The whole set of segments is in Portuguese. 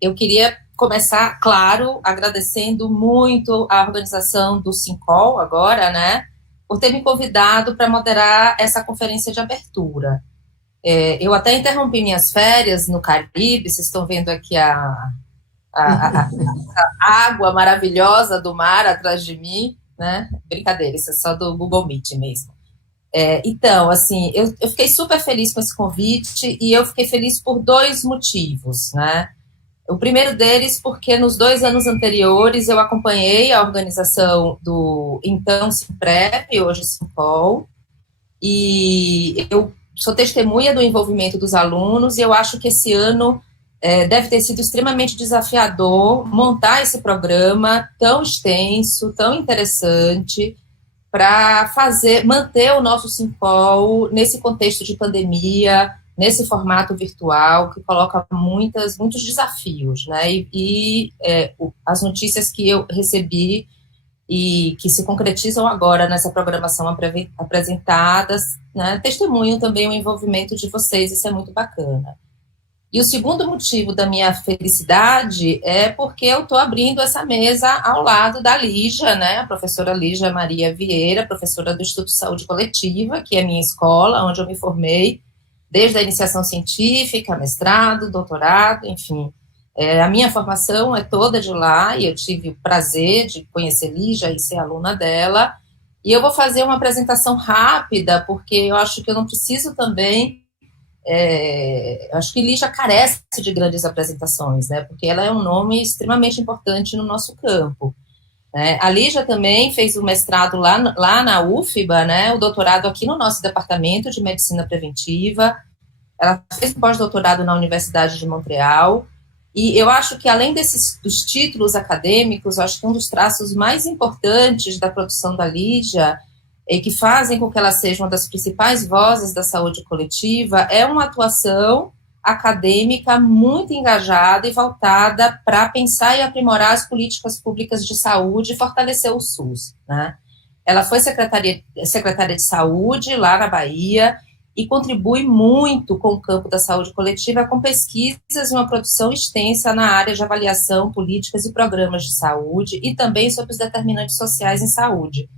eu queria começar, claro, agradecendo muito a organização do Sincol agora, né, por ter me convidado para moderar essa conferência de abertura. Eu até interrompi minhas férias no Caribe, vocês estão vendo aqui a água maravilhosa do mar atrás de mim, né? Brincadeira, isso é só do Google Meet mesmo. Então, assim, eu fiquei super feliz com esse convite e eu fiquei feliz por dois motivos, né? O primeiro deles, porque nos 2 anos anteriores eu acompanhei a organização do então Simprep, hoje Simpol, e eu sou testemunha do envolvimento dos alunos e eu acho que esse ano deve ter sido extremamente desafiador montar esse programa tão extenso, tão interessante, para manter o nosso Simpol nesse contexto de pandemia, nesse formato virtual, que coloca muitos desafios, né? As notícias que eu recebi e que se concretizam agora nessa programação apresentadas, né, testemunham também o envolvimento de vocês, isso é muito bacana. E o segundo motivo da minha felicidade é porque eu estou abrindo essa mesa ao lado da Lígia, né, a professora Lígia Maria Vieira, professora do Instituto de Saúde Coletiva, que é a minha escola, onde eu me formei, desde a iniciação científica, mestrado, doutorado, enfim. A minha formação é toda de lá, e eu tive o prazer de conhecer Lígia e ser aluna dela, e eu vou fazer uma apresentação rápida, porque eu acho que eu não preciso também acho que Lígia carece de grandes apresentações, né, porque ela é um nome extremamente importante no nosso campo. Né. A Lígia também fez o mestrado lá na UFBA, né, o doutorado aqui no nosso departamento de medicina preventiva, ela fez um pós-doutorado na Universidade de Montreal, e eu acho que além dos títulos acadêmicos, eu acho que um dos traços mais importantes da produção da Lígia e que fazem com que ela seja uma das principais vozes da saúde coletiva, é uma atuação acadêmica muito engajada e voltada para pensar e aprimorar as políticas públicas de saúde e fortalecer o SUS, né? Ela foi secretária de saúde lá na Bahia e contribui muito com o campo da saúde coletiva com pesquisas e uma produção extensa na área de avaliação, políticas e programas de saúde e também sobre os determinantes sociais em saúde.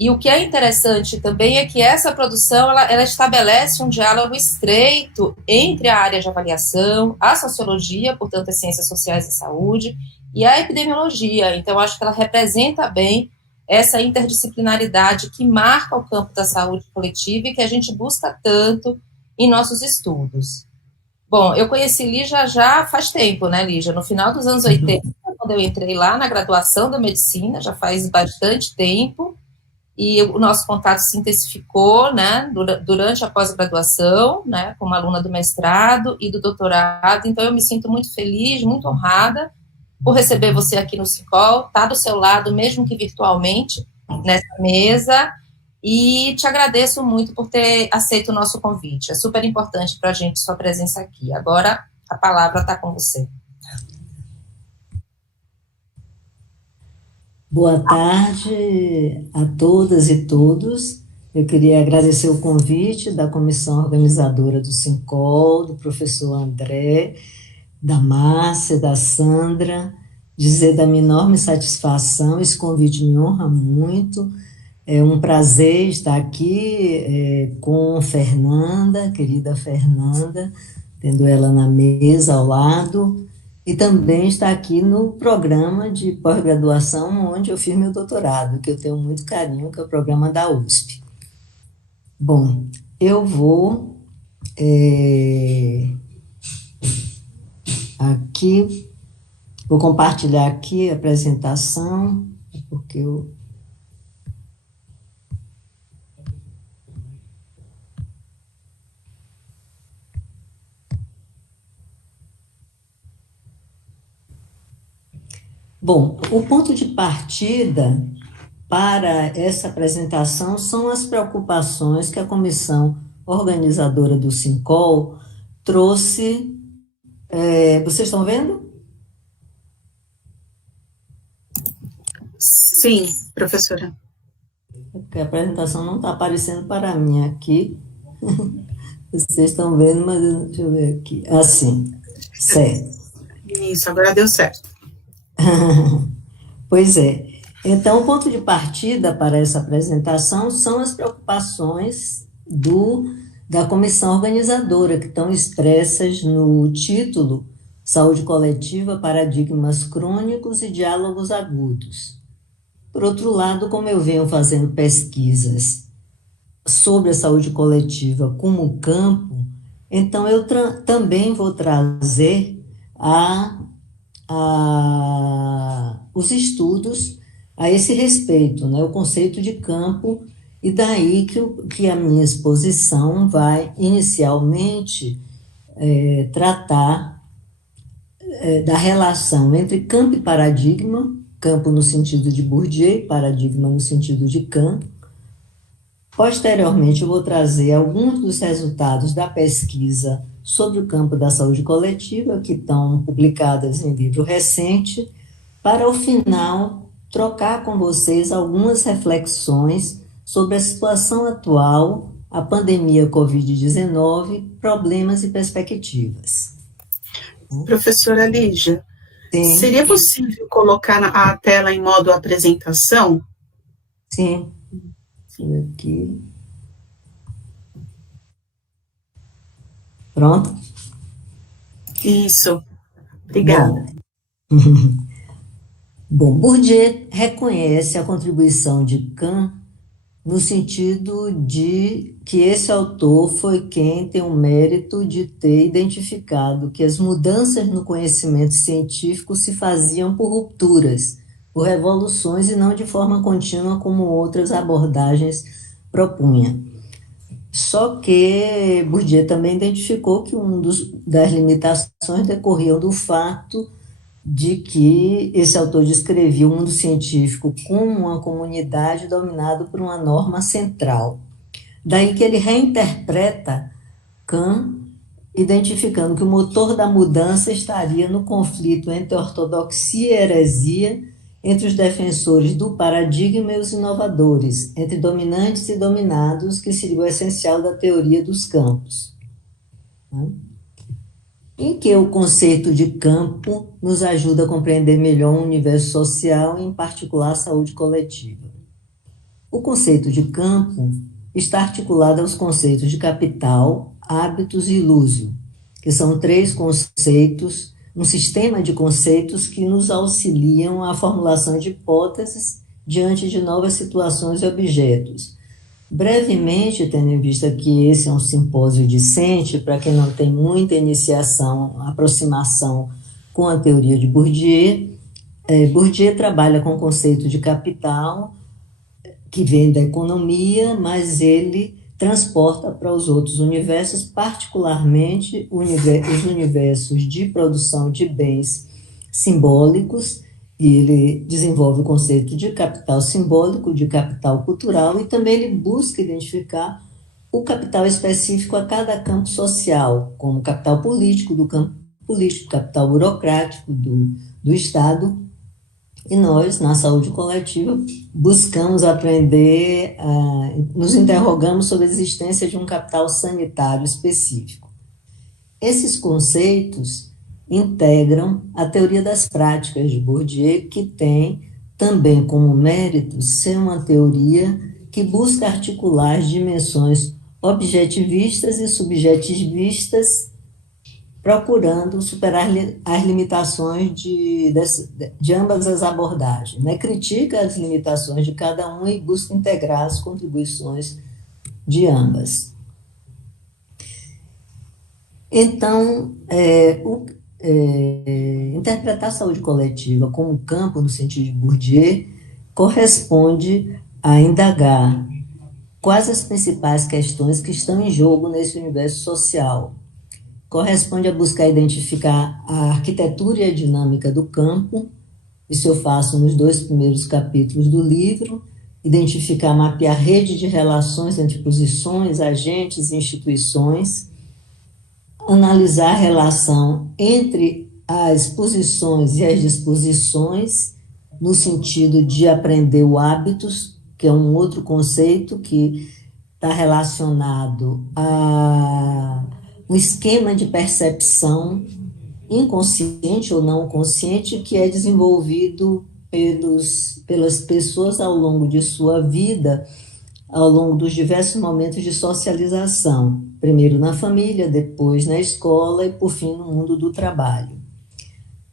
E o que é interessante também é que essa produção ela estabelece um diálogo estreito entre a área de avaliação, a sociologia, portanto, as ciências sociais da saúde, e a epidemiologia. Então, acho que ela representa bem essa interdisciplinaridade que marca o campo da saúde coletiva e que a gente busca tanto em nossos estudos. Bom, eu conheci Lígia já faz tempo, né, Lígia? No final dos anos 80, quando eu entrei lá na graduação da medicina, já faz bastante tempo, e o nosso contato se intensificou, né, durante a pós-graduação, né, como aluna do mestrado e do doutorado, então eu me sinto muito feliz, muito honrada por receber você aqui no Sincol, estar do seu lado, mesmo que virtualmente, nessa mesa, e te agradeço muito por ter aceito o nosso convite, é super importante para a gente sua presença aqui. Agora, a palavra está com você. Boa tarde a todas e todos. Eu queria agradecer o convite da comissão organizadora do Sincol, do professor André, da Márcia, da Sandra, dizer da minha enorme satisfação, esse convite me honra muito. É um prazer estar aqui com Fernanda, querida Fernanda, tendo ela na mesa ao lado, e também está aqui no programa de pós-graduação onde eu fiz meu doutorado, que eu tenho muito carinho, que é o programa da USP. Bom, eu vou vou compartilhar aqui a apresentação, porque eu... Bom, o ponto de partida para essa apresentação são as preocupações que a comissão organizadora do Sincol trouxe. Vocês estão vendo? Sim, professora. Porque a apresentação não está aparecendo para mim aqui. Vocês estão vendo, mas deixa eu ver aqui. Assim, certo. Isso, agora deu certo. Pois é. Então, o ponto de partida para essa apresentação são as preocupações da comissão organizadora, que estão expressas no título Saúde Coletiva, Paradigmas Crônicos e Diálogos Agudos. Por outro lado, como eu venho fazendo pesquisas sobre a saúde coletiva como campo, então eu também vou trazer os estudos a esse respeito, né, o conceito de campo, e daí que a minha exposição vai inicialmente tratar da relação entre campo e paradigma, campo no sentido de Bourdieu, paradigma no sentido de Kant. Posteriormente, eu vou trazer alguns dos resultados da pesquisa sobre o campo da saúde coletiva, que estão publicadas em livro recente, para, ao final, trocar com vocês algumas reflexões sobre a situação atual, a pandemia Covid-19, problemas e perspectivas. Professora Lígia, Sim. Seria possível colocar a tela em modo apresentação? Sim. Aqui. Pronto? Isso. Obrigada. Bom, Bourdieu reconhece a contribuição de Kant no sentido de que esse autor foi quem tem o mérito de ter identificado que as mudanças no conhecimento científico se faziam por rupturas, por revoluções e não de forma contínua como outras abordagens propunha. Só que Bourdieu também identificou que das limitações decorriam do fato de que esse autor descrevia o mundo científico como uma comunidade dominada por uma norma central. Daí que ele reinterpreta Kant, identificando que o motor da mudança estaria no conflito entre ortodoxia e heresia, entre os defensores do paradigma e os inovadores, entre dominantes e dominados, que seria o essencial da teoria dos campos. Em que o conceito de campo nos ajuda a compreender melhor o universo social e, em particular, a saúde coletiva. O conceito de campo está articulado aos conceitos de capital, hábitos e lúcio, que são três conceitos, um sistema de conceitos que nos auxiliam à formulação de hipóteses diante de novas situações e objetos. Brevemente, tendo em vista que esse é um simpósio discente, para quem não tem muita iniciação, aproximação com a teoria de Bourdieu, Bourdieu trabalha com o conceito de capital, que vem da economia, mas ele transporta para os outros universos, particularmente os universos de produção de bens simbólicos, e ele desenvolve o conceito de capital simbólico, de capital cultural, e também ele busca identificar o capital específico a cada campo social, como o capital político do campo político, capital burocrático do Estado. E nós, na saúde coletiva, buscamos aprender, nos interrogamos sobre a existência de um capital sanitário específico. Esses conceitos integram a teoria das práticas de Bourdieu, que tem também como mérito ser uma teoria que busca articular as dimensões objetivistas e subjetivistas, procurando superar as limitações de ambas as abordagens, né? Critica as limitações de cada uma e busca integrar as contribuições de ambas. Então, interpretar a saúde coletiva como campo, no sentido de Bourdieu, corresponde a indagar quais as principais questões que estão em jogo nesse universo social. Corresponde a buscar identificar a arquitetura e a dinâmica do campo, isso eu faço nos 2 primeiros capítulos do livro, identificar, mapear a rede de relações entre posições, agentes e instituições, analisar a relação entre as posições e as disposições, no sentido de aprender o hábitos, que é um outro conceito que está relacionado a um esquema de percepção inconsciente ou não consciente que é desenvolvido pelas pessoas ao longo de sua vida, ao longo dos diversos momentos de socialização, primeiro na família, depois na escola e, por fim, no mundo do trabalho.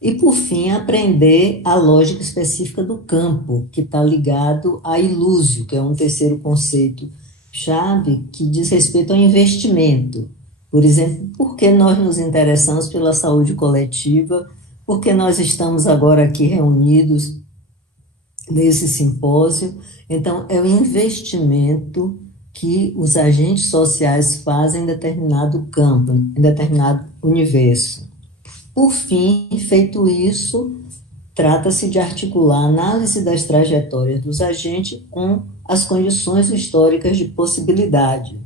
E, por fim, aprender a lógica específica do campo, que está ligado à ilúsio, que é um terceiro conceito-chave que diz respeito ao investimento. Por exemplo, por que nós nos interessamos pela saúde coletiva, por que nós estamos agora aqui reunidos nesse simpósio. Então, é o investimento que os agentes sociais fazem em determinado campo, em determinado universo. Por fim, feito isso, trata-se de articular a análise das trajetórias dos agentes com as condições históricas de possibilidade,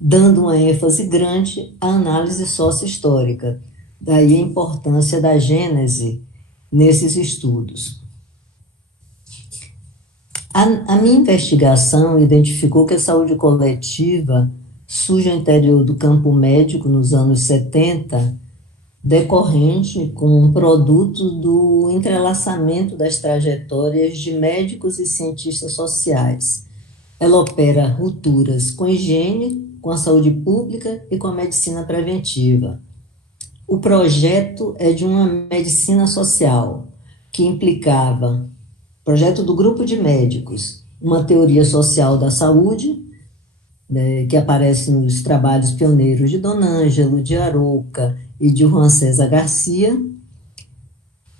dando uma ênfase grande à análise sócio-histórica. Daí a importância da gênese nesses estudos. A minha investigação identificou que a saúde coletiva surge ao interior do campo médico nos anos 70, decorrente como um produto do entrelaçamento das trajetórias de médicos e cientistas sociais. Ela opera rupturas com a higiene, com a saúde pública e com a medicina preventiva. O projeto é de uma medicina social, que implicava, projeto do grupo de médicos, uma teoria social da saúde, que aparece nos trabalhos pioneiros de Dom Ângelo, de Arouca e de Juan César Garcia,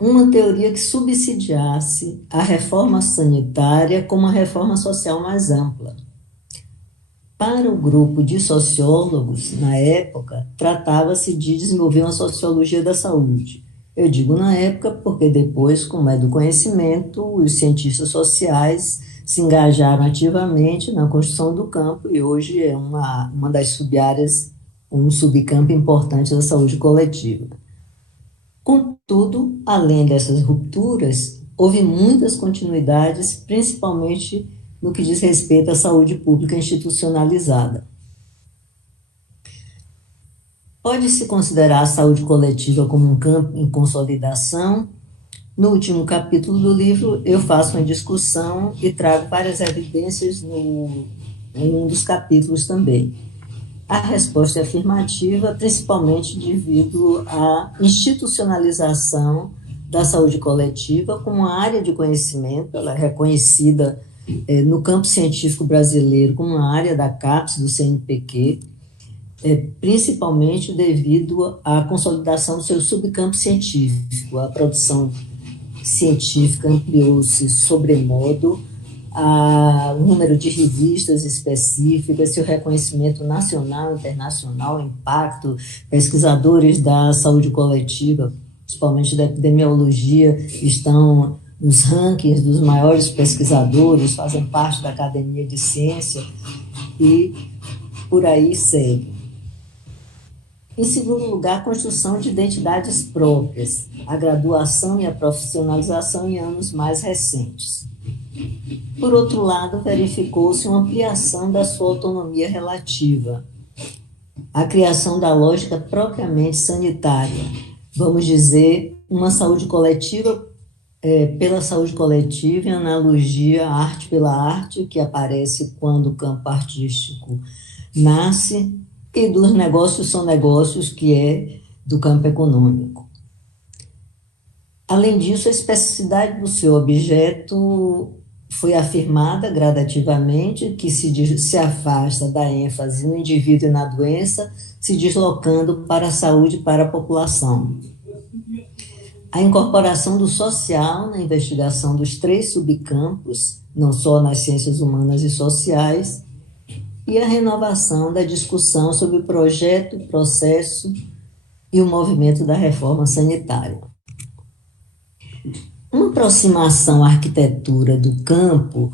uma teoria que subsidiasse a reforma sanitária como uma reforma social mais ampla. Para o grupo de sociólogos, na época, tratava-se de desenvolver uma sociologia da saúde. Eu digo na época porque depois, como é do conhecimento, os cientistas sociais se engajaram ativamente na construção do campo e hoje é uma das sub-áreas, um subcampo importante da saúde coletiva. Contudo, além dessas rupturas, houve muitas continuidades, principalmente no que diz respeito à saúde pública institucionalizada. Pode-se considerar a saúde coletiva como um campo em consolidação. No último capítulo do livro, eu faço uma discussão e trago várias evidências em um dos capítulos também. A resposta é afirmativa, principalmente devido à institucionalização da saúde coletiva como uma área de conhecimento. Ela é reconhecida no campo científico brasileiro como uma área da CAPES, do CNPq, principalmente devido à consolidação do seu subcampo científico. A produção científica ampliou-se sobremodo, o número de revistas específicas, seu reconhecimento nacional, internacional, impacto, pesquisadores da saúde coletiva, principalmente da epidemiologia, estão nos rankings dos maiores pesquisadores, fazem parte da academia de ciência e por aí segue. Em segundo lugar, a construção de identidades próprias, a graduação e a profissionalização em anos mais recentes. Por outro lado, verificou-se uma ampliação da sua autonomia relativa, a criação da lógica propriamente sanitária, vamos dizer, uma saúde coletiva pela saúde coletiva, em analogia à arte pela arte, que aparece quando o campo artístico nasce, e dos negócios são negócios, que é do campo econômico. Além disso, a especificidade do seu objeto foi afirmada gradativamente, que se afasta da ênfase no indivíduo e na doença, se deslocando para a saúde e para a população. A incorporação do social na investigação dos 3 subcampos, não só nas ciências humanas e sociais, e a renovação da discussão sobre o projeto, o processo e o movimento da reforma sanitária. Uma aproximação à arquitetura do campo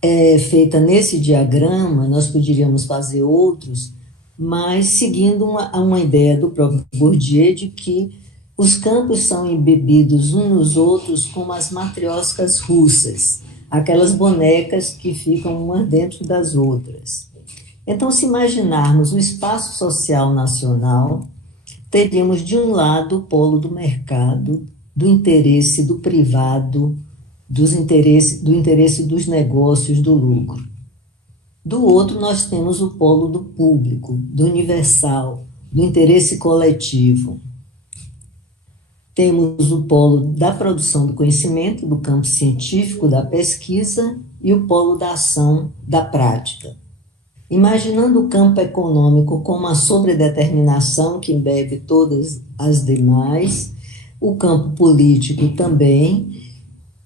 é feita nesse diagrama, nós poderíamos fazer outros, mas seguindo uma ideia do próprio Bourdieu de que os campos são embebidos uns nos outros como as matrioscas russas, aquelas bonecas que ficam umas dentro das outras. Então, se imaginarmos o espaço social nacional teríamos, de um lado, o polo do mercado, do interesse do privado, do interesse dos negócios, do lucro. Do outro, nós temos o polo do público, do universal, do interesse coletivo. Temos o polo da produção do conhecimento, do campo científico, da pesquisa, e o polo da ação, da prática. Imaginando o campo econômico como uma sobredeterminação que embebe todas as demais, o campo político também,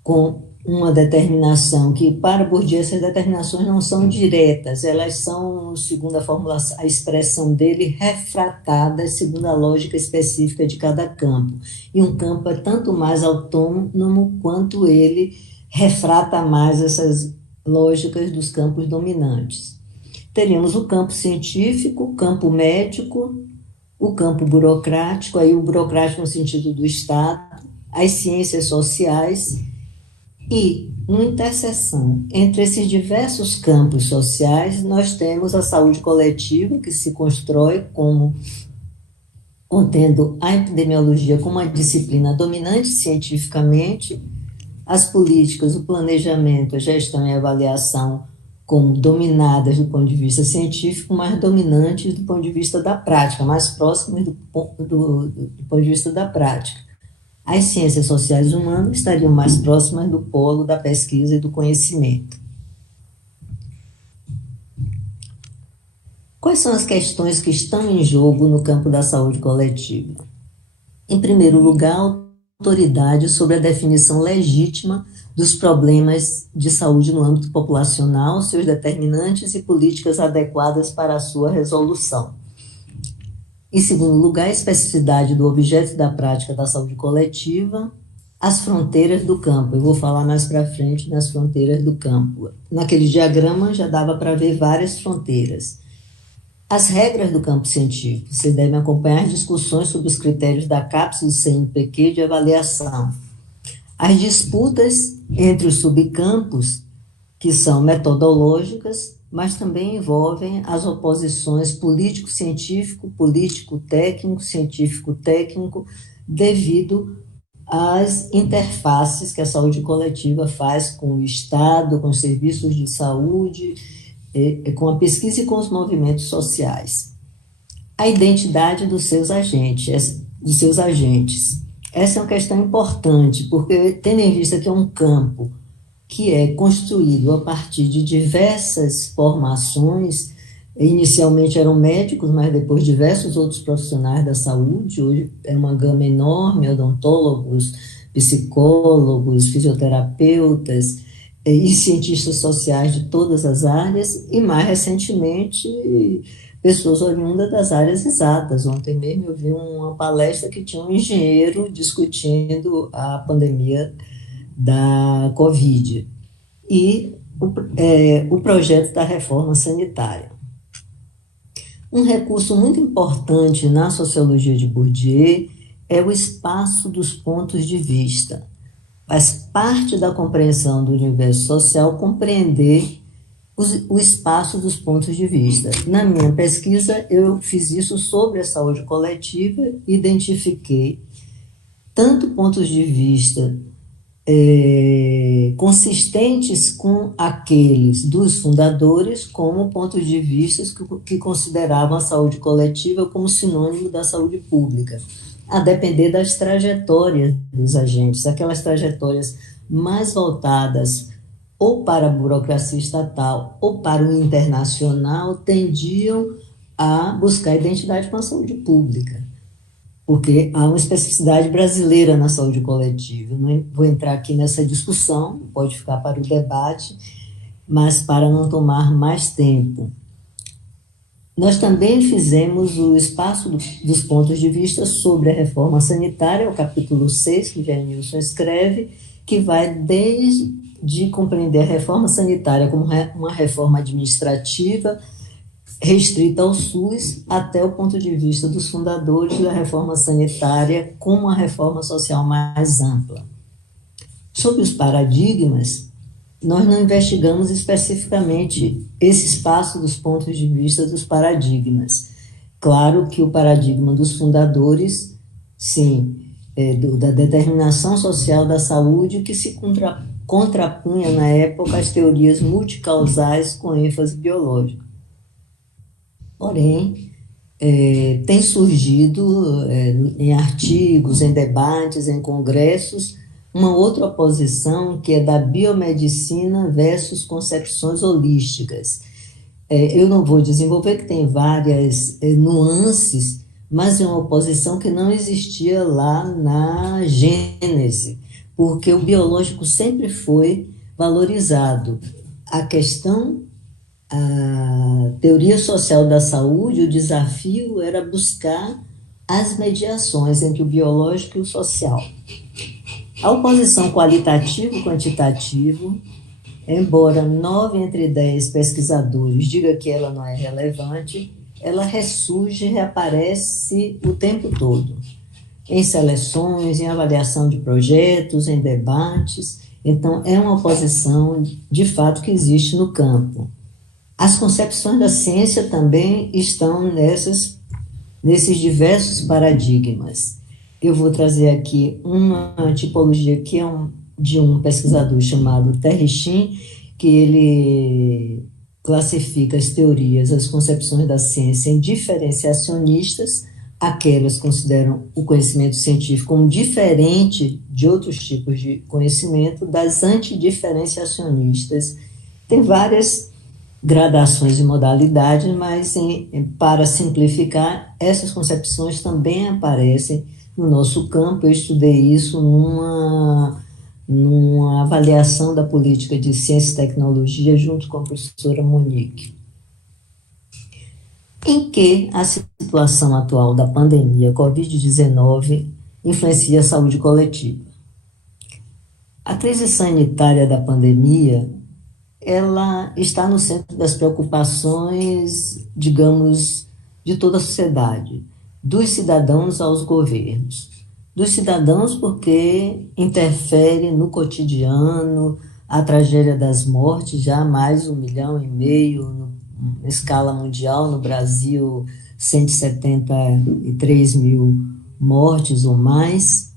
com uma determinação que, para Bourdieu, essas determinações não são diretas, elas são, segundo a expressão dele, refratadas segundo a lógica específica de cada campo. E um campo é tanto mais autônomo quanto ele refrata mais essas lógicas dos campos dominantes. Teríamos o campo científico, o campo médico, o campo burocrático, aí o burocrático no sentido do Estado, as ciências sociais. E, numa interseção entre esses diversos campos sociais, nós temos a saúde coletiva, que se constrói como contendo a epidemiologia como uma disciplina dominante cientificamente, as políticas, o planejamento, a gestão e a avaliação como dominadas do ponto de vista científico, mas dominantes do ponto de vista da prática, mais próximas do ponto de vista da prática. As ciências sociais humanas estariam mais próximas do polo da pesquisa e do conhecimento. Quais são as questões que estão em jogo no campo da saúde coletiva? Em primeiro lugar, autoridade sobre a definição legítima dos problemas de saúde no âmbito populacional, seus determinantes e políticas adequadas para a sua resolução. Em segundo lugar, a especificidade do objeto da prática da saúde coletiva, as fronteiras do campo. Eu vou falar mais para frente nas fronteiras do campo. Naquele diagrama já dava para ver várias fronteiras. As regras do campo científico. Vocês devem acompanhar discussões sobre os critérios da CAPES e do CNPq de avaliação. As disputas entre os subcampos, que são metodológicas, mas também envolvem as oposições político-científico, político-técnico, científico-técnico, devido às interfaces que a saúde coletiva faz com o Estado, com os serviços de saúde, com a pesquisa e com os movimentos sociais. A identidade dos seus agentes. Essa é uma questão importante, porque tendo em vista que é um campo que é construído a partir de diversas formações, inicialmente eram médicos, mas depois diversos outros profissionais da saúde, hoje é uma gama enorme, odontólogos, psicólogos, fisioterapeutas e cientistas sociais de todas as áreas, e mais recentemente pessoas oriundas das áreas exatas. Ontem mesmo eu vi uma palestra que tinha um engenheiro discutindo a pandemia da Covid e o projeto da reforma sanitária. Um recurso muito importante na sociologia de Bourdieu é o espaço dos pontos de vista. Faz parte da compreensão do universo social compreender o espaço dos pontos de vista. Na minha pesquisa, eu fiz isso sobre a saúde coletiva, identifiquei tanto pontos de vista consistentes com aqueles dos fundadores, como pontos de vista que consideravam a saúde coletiva como sinônimo da saúde pública, a depender das trajetórias dos agentes, aquelas trajetórias mais voltadas ou para a burocracia estatal ou para o internacional tendiam a buscar identidade com a saúde pública, porque há uma especificidade brasileira na saúde coletiva. Eu não vou entrar aqui nessa discussão, pode ficar para o debate, mas para não tomar mais tempo. Nós também fizemos o espaço dos pontos de vista sobre a reforma sanitária, o capítulo 6, que Nilson escreve, que vai desde compreender a reforma sanitária como uma reforma administrativa restrita ao SUS, até o ponto de vista dos fundadores da reforma sanitária como uma reforma social mais ampla. Sobre os paradigmas, nós não investigamos especificamente esse espaço dos pontos de vista dos paradigmas. Claro que o paradigma dos fundadores, sim, da determinação social da saúde, que se contrapunha na época às teorias multicausais com ênfase biológica. Porém, tem surgido em artigos, em debates, em congressos, uma outra oposição que é da biomedicina versus concepções holísticas. Eu não vou desenvolver, que tem várias nuances, mas é uma oposição que não existia lá na Gênese, porque o biológico sempre foi valorizado. A teoria social da saúde, o desafio era buscar as mediações entre o biológico e o social. A oposição qualitativo-quantitativo, embora 9 entre 10 pesquisadores digam que ela não é relevante, ela ressurge e reaparece o tempo todo, em seleções, em avaliação de projetos, em debates. Então, é uma oposição, de fato, que existe no campo. As concepções da ciência também estão nesses diversos paradigmas. Eu vou trazer aqui uma tipologia que é de um pesquisador chamado Terry Shin, que ele classifica as teorias, as concepções da ciência em diferenciacionistas, aquelas que consideram o conhecimento científico como diferente de outros tipos de conhecimento, das antidiferenciacionistas. Tem várias gradações de modalidades, mas, para simplificar, essas concepções também aparecem no nosso campo. Eu estudei isso numa avaliação da política de ciência e tecnologia junto com a professora Monique. Em que a situação atual da pandemia Covid-19 influencia a saúde coletiva? A crise sanitária da pandemia, ela está no centro das preocupações, digamos, de toda a sociedade, dos cidadãos aos governos. Dos cidadãos porque interfere no cotidiano, a tragédia das mortes, já mais 1,5 milhão, na escala mundial, no Brasil 173 mil mortes ou mais,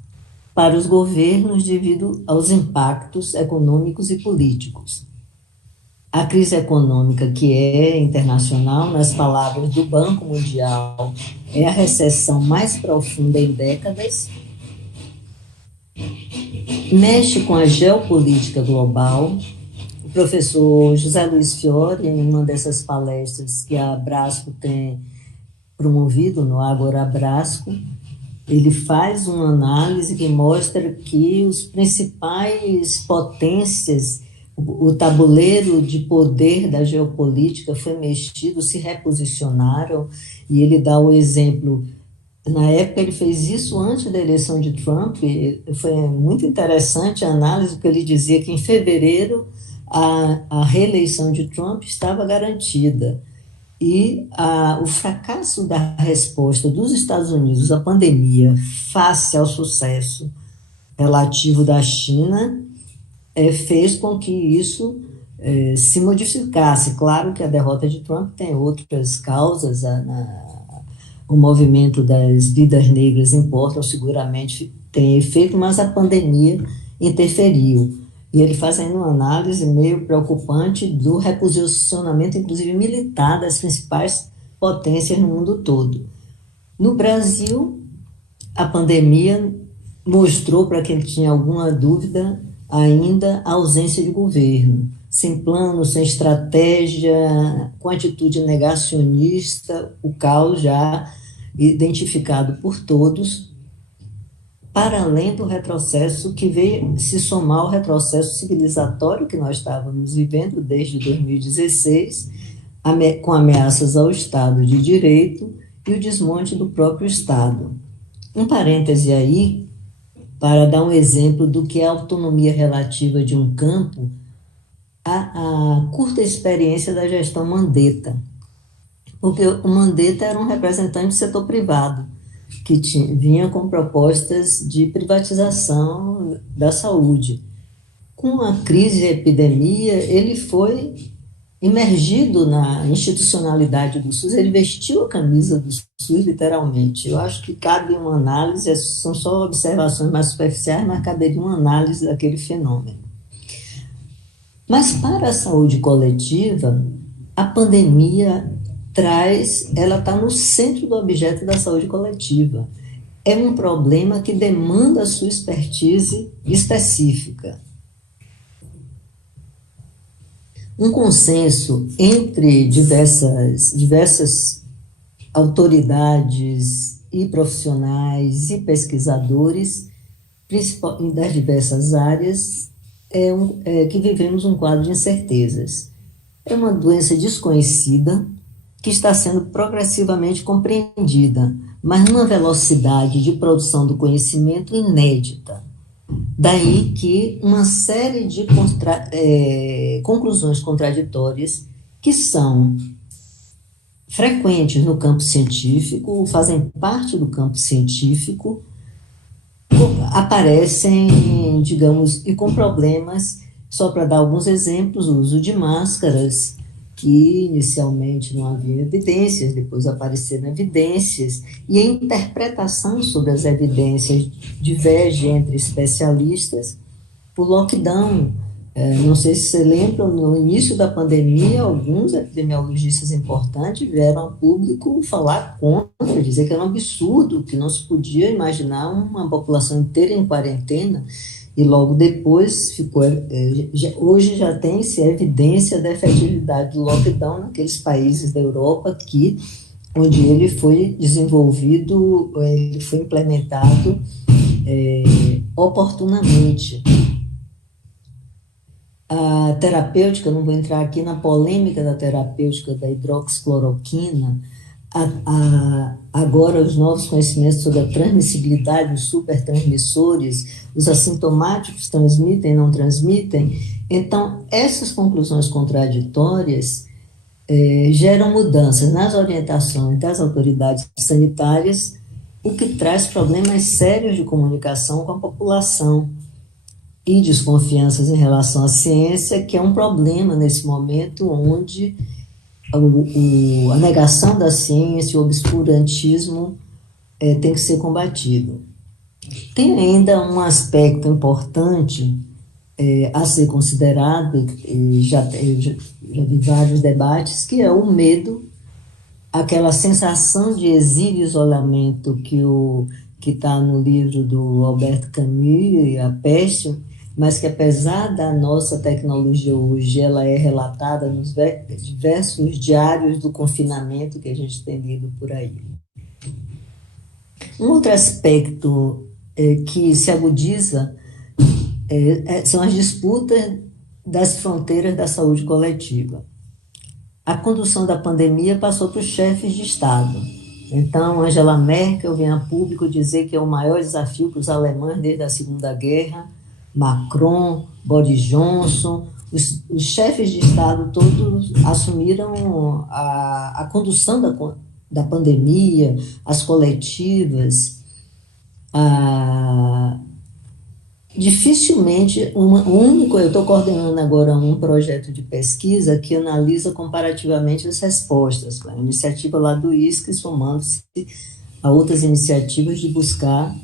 para os governos devido aos impactos econômicos e políticos. A crise econômica, que é internacional, nas palavras do Banco Mundial, é a recessão mais profunda em décadas, mexe com a geopolítica global. O professor José Luiz Fiore, em uma dessas palestras que a Abrasco tem promovido no Agora Abrasco, ele faz uma análise que mostra que os principais potências, o tabuleiro de poder da geopolítica foi mexido, se reposicionaram, e ele dá o exemplo. Na época, ele fez isso antes da eleição de Trump, e foi muito interessante a análise, porque ele dizia que em fevereiro a reeleição de Trump estava garantida. E o fracasso da resposta dos Estados Unidos à pandemia, face ao sucesso relativo da China, fez com que isso se modificasse. Claro que a derrota de Trump tem outras causas, o movimento das vidas negras importa, seguramente tem efeito, mas a pandemia interferiu. E ele faz ainda uma análise meio preocupante do reposicionamento, inclusive militar, das principais potências no mundo todo. No Brasil, a pandemia mostrou, para quem tinha alguma dúvida, ainda a ausência de governo, sem plano, sem estratégia, com atitude negacionista, o caos já identificado por todos, para além do retrocesso que veio se somar ao retrocesso civilizatório que nós estávamos vivendo desde 2016, com ameaças ao Estado de Direito e o desmonte do próprio Estado. Um parêntese aí, para dar um exemplo do que é a autonomia relativa de um campo, a curta experiência da gestão Mandetta, porque o Mandetta era um representante do setor privado, que vinha com propostas de privatização da saúde. Com a crise e a epidemia, ele foi imergido na institucionalidade do SUS, ele vestiu a camisa do SUS, literalmente. Eu acho que cabe uma análise, são só observações mais superficiais, mas caberia uma análise daquele fenômeno. Mas para a saúde coletiva, a pandemia ela está no centro do objeto da saúde coletiva. É um problema que demanda a sua expertise específica. Um consenso entre diversas autoridades e profissionais e pesquisadores, principalmente das diversas áreas, é que vivemos um quadro de incertezas. É uma doença desconhecida que está sendo progressivamente compreendida, mas numa velocidade de produção do conhecimento inédita. Daí que uma série de conclusões contraditórias que são frequentes no campo científico, fazem parte do campo científico, aparecem, digamos, e com problemas, só para dar alguns exemplos, o uso de máscaras, que inicialmente não havia evidências, depois apareceram evidências, e a interpretação sobre as evidências diverge entre especialistas. O lockdown, não sei se você lembra, no início da pandemia, alguns epidemiologistas importantes vieram ao público falar contra, dizer que era um absurdo, que não se podia imaginar uma população inteira em quarentena, e logo depois hoje já tem-se evidência da efetividade do lockdown naqueles países da Europa onde ele foi desenvolvido, ele foi implementado oportunamente. A terapêutica, não vou entrar aqui na polêmica da terapêutica da hidroxicloroquina, agora os novos conhecimentos sobre a transmissibilidade dos supertransmissores, os assintomáticos transmitem, não transmitem. Então, essas conclusões contraditórias geram mudanças nas orientações das autoridades sanitárias, o que traz problemas sérios de comunicação com a população e desconfianças em relação à ciência, que é um problema nesse momento onde a negação da ciência, o obscurantismo tem que ser combatido. Tem ainda um aspecto importante a ser considerado, já vi vários debates, que é o medo, aquela sensação de exílio e isolamento que está no livro do Albert Camus, A Peste, mas que apesar da nossa tecnologia hoje, ela é relatada nos diversos diários do confinamento que a gente tem lido por aí. Um outro aspecto que se agudiza são as disputas das fronteiras da saúde coletiva. A condução da pandemia passou para os chefes de Estado. Então, Angela Merkel vem a público dizer que é o maior desafio para os alemães desde a Segunda Guerra. Macron, Boris Johnson, os chefes de Estado todos assumiram a condução da pandemia, as coletivas. Dificilmente, eu estou coordenando agora um projeto de pesquisa que analisa comparativamente as respostas, a iniciativa lá do ISCRE, somando-se a outras iniciativas de buscar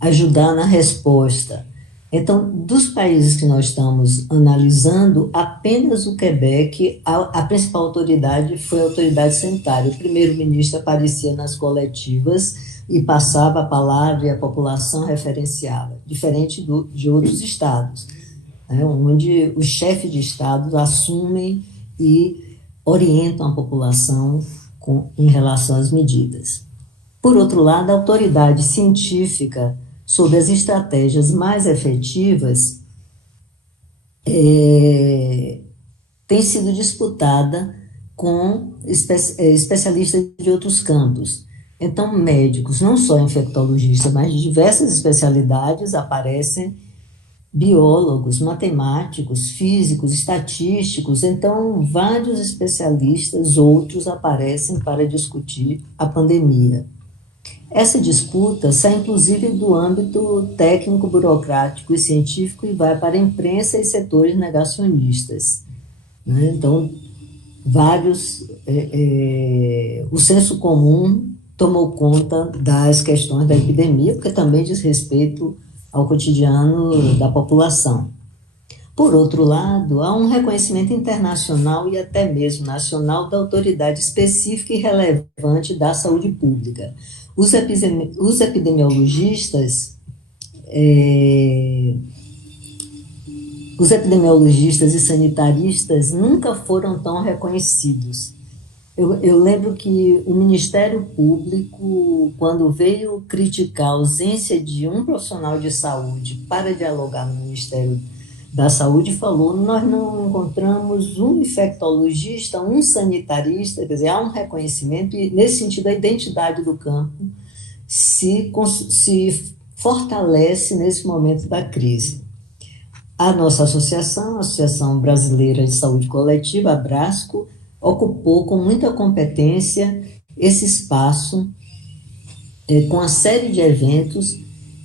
ajudar na resposta. Então, dos países que nós estamos analisando, apenas o Quebec, a principal autoridade foi a autoridade sanitária. O primeiro-ministro aparecia nas coletivas e passava a palavra e a população referenciava, diferente de outros estados, onde os chefes de estado assumem e orientam a população em relação às medidas. Por outro lado, a autoridade científica sobre as estratégias mais efetivas tem sido disputada com especialistas de outros campos. Então, médicos, não só infectologistas, mas de diversas especialidades, aparecem biólogos, matemáticos, físicos, estatísticos. Então, vários especialistas, outros aparecem para discutir a pandemia. Essa disputa sai, inclusive, do âmbito técnico, burocrático e científico e vai para a imprensa e setores negacionistas. né? Então, o senso comum tomou conta das questões da epidemia, porque também diz respeito ao cotidiano da população. Por outro lado, há um reconhecimento internacional e até mesmo nacional da autoridade específica e relevante da saúde pública. Os epidemiologistas e sanitaristas nunca foram tão reconhecidos. Eu lembro que o Ministério Público, quando veio criticar a ausência de um profissional de saúde para dialogar no Ministério da Saúde, falou: nós não encontramos um infectologista, um sanitarista, quer dizer, há um reconhecimento, e nesse sentido a identidade do campo se fortalece nesse momento da crise. A nossa associação, a Associação Brasileira de Saúde Coletiva, a Abrasco, ocupou com muita competência esse espaço com uma série de eventos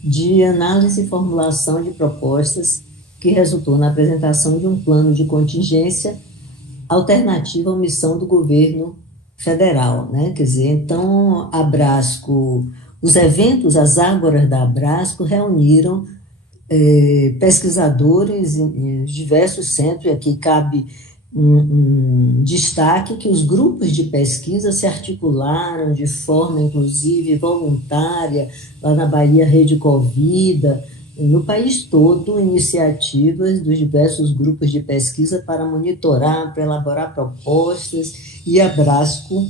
de análise e formulação de propostas que resultou na apresentação de um plano de contingência alternativa à omissão do governo federal, né? Quer dizer, então, a Abrasco, os eventos, as ágoras da Abrasco reuniram pesquisadores em diversos centros, e aqui cabe um destaque que os grupos de pesquisa se articularam de forma, inclusive, voluntária, lá na Bahia, Rede Covida, no país todo, iniciativas dos diversos grupos de pesquisa para monitorar, para elaborar propostas, e a Abrasco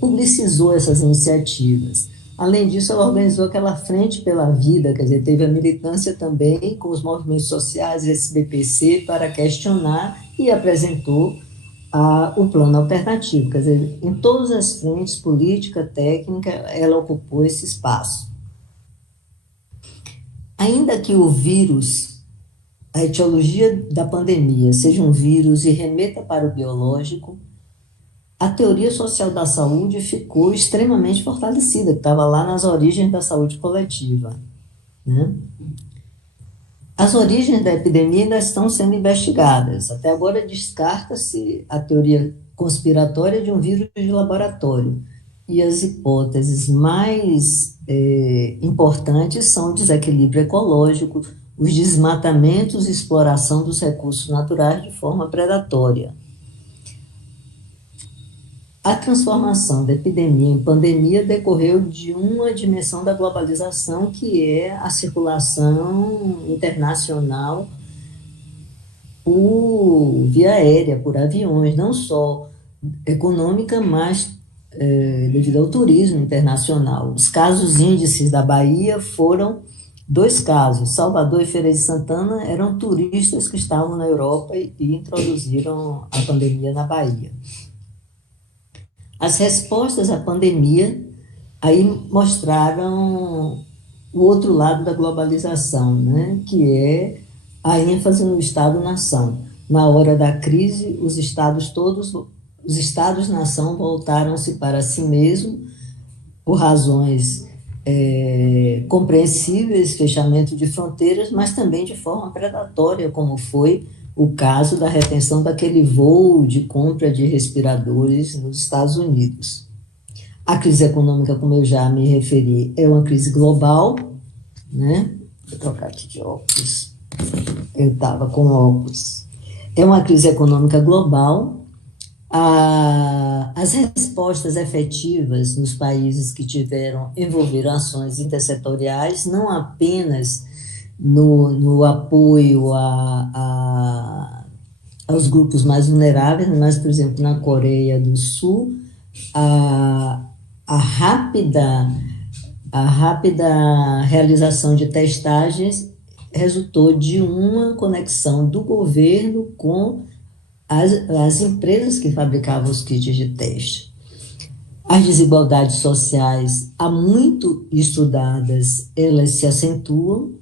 publicizou essas iniciativas. Além disso, ela organizou aquela Frente pela Vida, quer dizer, teve a militância também com os movimentos sociais, SBPC, para questionar, e apresentou o plano alternativo. Quer dizer, em todas as frentes, política, técnica, ela ocupou esse espaço. Ainda que o vírus, a etiologia da pandemia, seja um vírus e remeta para o biológico, a teoria social da saúde ficou extremamente fortalecida, que estava lá nas origens da saúde coletiva, né? As origens da epidemia ainda estão sendo investigadas. Até agora descarta-se a teoria conspiratória de um vírus de laboratório. E as hipóteses mais importantes são o desequilíbrio ecológico, os desmatamentos e exploração dos recursos naturais de forma predatória. A transformação da epidemia em pandemia decorreu de uma dimensão da globalização, que é a circulação internacional por via aérea, por aviões, não só econômica, mas devido ao turismo internacional. Os casos índices da Bahia foram 2 casos. Salvador e Feira de Santana eram turistas que estavam na Europa e introduziram a pandemia na Bahia. As respostas à pandemia aí mostraram o outro lado da globalização, né? Que é a ênfase no Estado-nação. Na hora da crise, os Estados-nação voltaram-se para si mesmos por razões compreensíveis, fechamento de fronteiras, mas também de forma predatória, como foi o caso da retenção daquele voo de compra de respiradores nos Estados Unidos. A crise econômica, como eu já me referi, é uma crise global, né? Vou trocar aqui de óculos. Eu estava com óculos. É uma crise econômica global. As respostas efetivas nos países que envolveram ações intersetoriais, não apenas no apoio aos grupos mais vulneráveis, mas, por exemplo, na Coreia do Sul, a rápida realização de testagens resultou de uma conexão do governo com as empresas que fabricavam os kits de teste. As desigualdades sociais, há muito estudadas, elas se acentuam.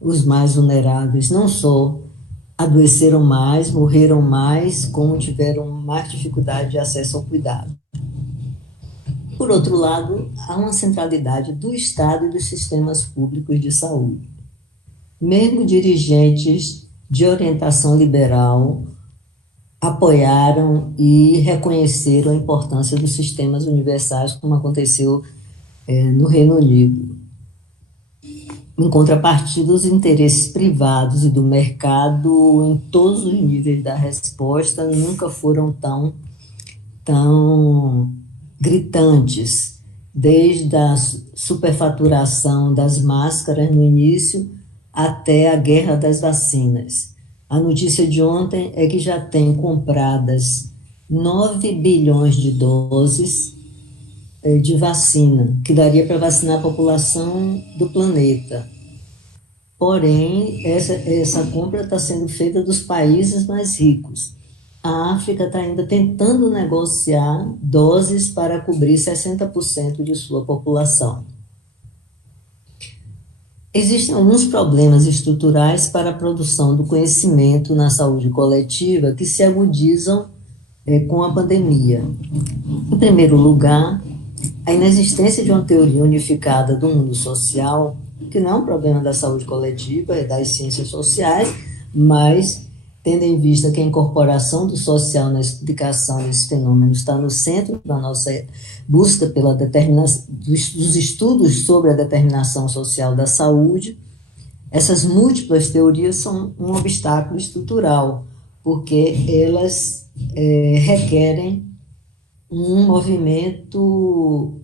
Os mais vulneráveis não só adoeceram mais, morreram mais, como tiveram mais dificuldade de acesso ao cuidado. Por outro lado, há uma centralidade do Estado e dos sistemas públicos de saúde. Mesmo dirigentes de orientação liberal apoiaram e reconheceram a importância dos sistemas universais, como aconteceu no Reino Unido. Em contrapartida, os interesses privados e do mercado, em todos os níveis da resposta, nunca foram tão gritantes, desde a superfaturação das máscaras no início até a guerra das vacinas. A notícia de ontem é que já tem compradas 9 bilhões de doses de vacina, que daria para vacinar a população do planeta. Porém, essa compra está sendo feita dos países mais ricos. A África está ainda tentando negociar doses para cobrir 60% de sua população. Existem alguns problemas estruturais para a produção do conhecimento na saúde coletiva que se agudizam com a pandemia. Em primeiro lugar, a inexistência de uma teoria unificada do mundo social, que não é um problema da saúde coletiva, é das ciências sociais, mas tendo em vista que a incorporação do social na explicação desse fenômeno está no centro da nossa busca pela determinação, dos estudos sobre a determinação social da saúde, essas múltiplas teorias são um obstáculo estrutural, porque elas requerem um movimento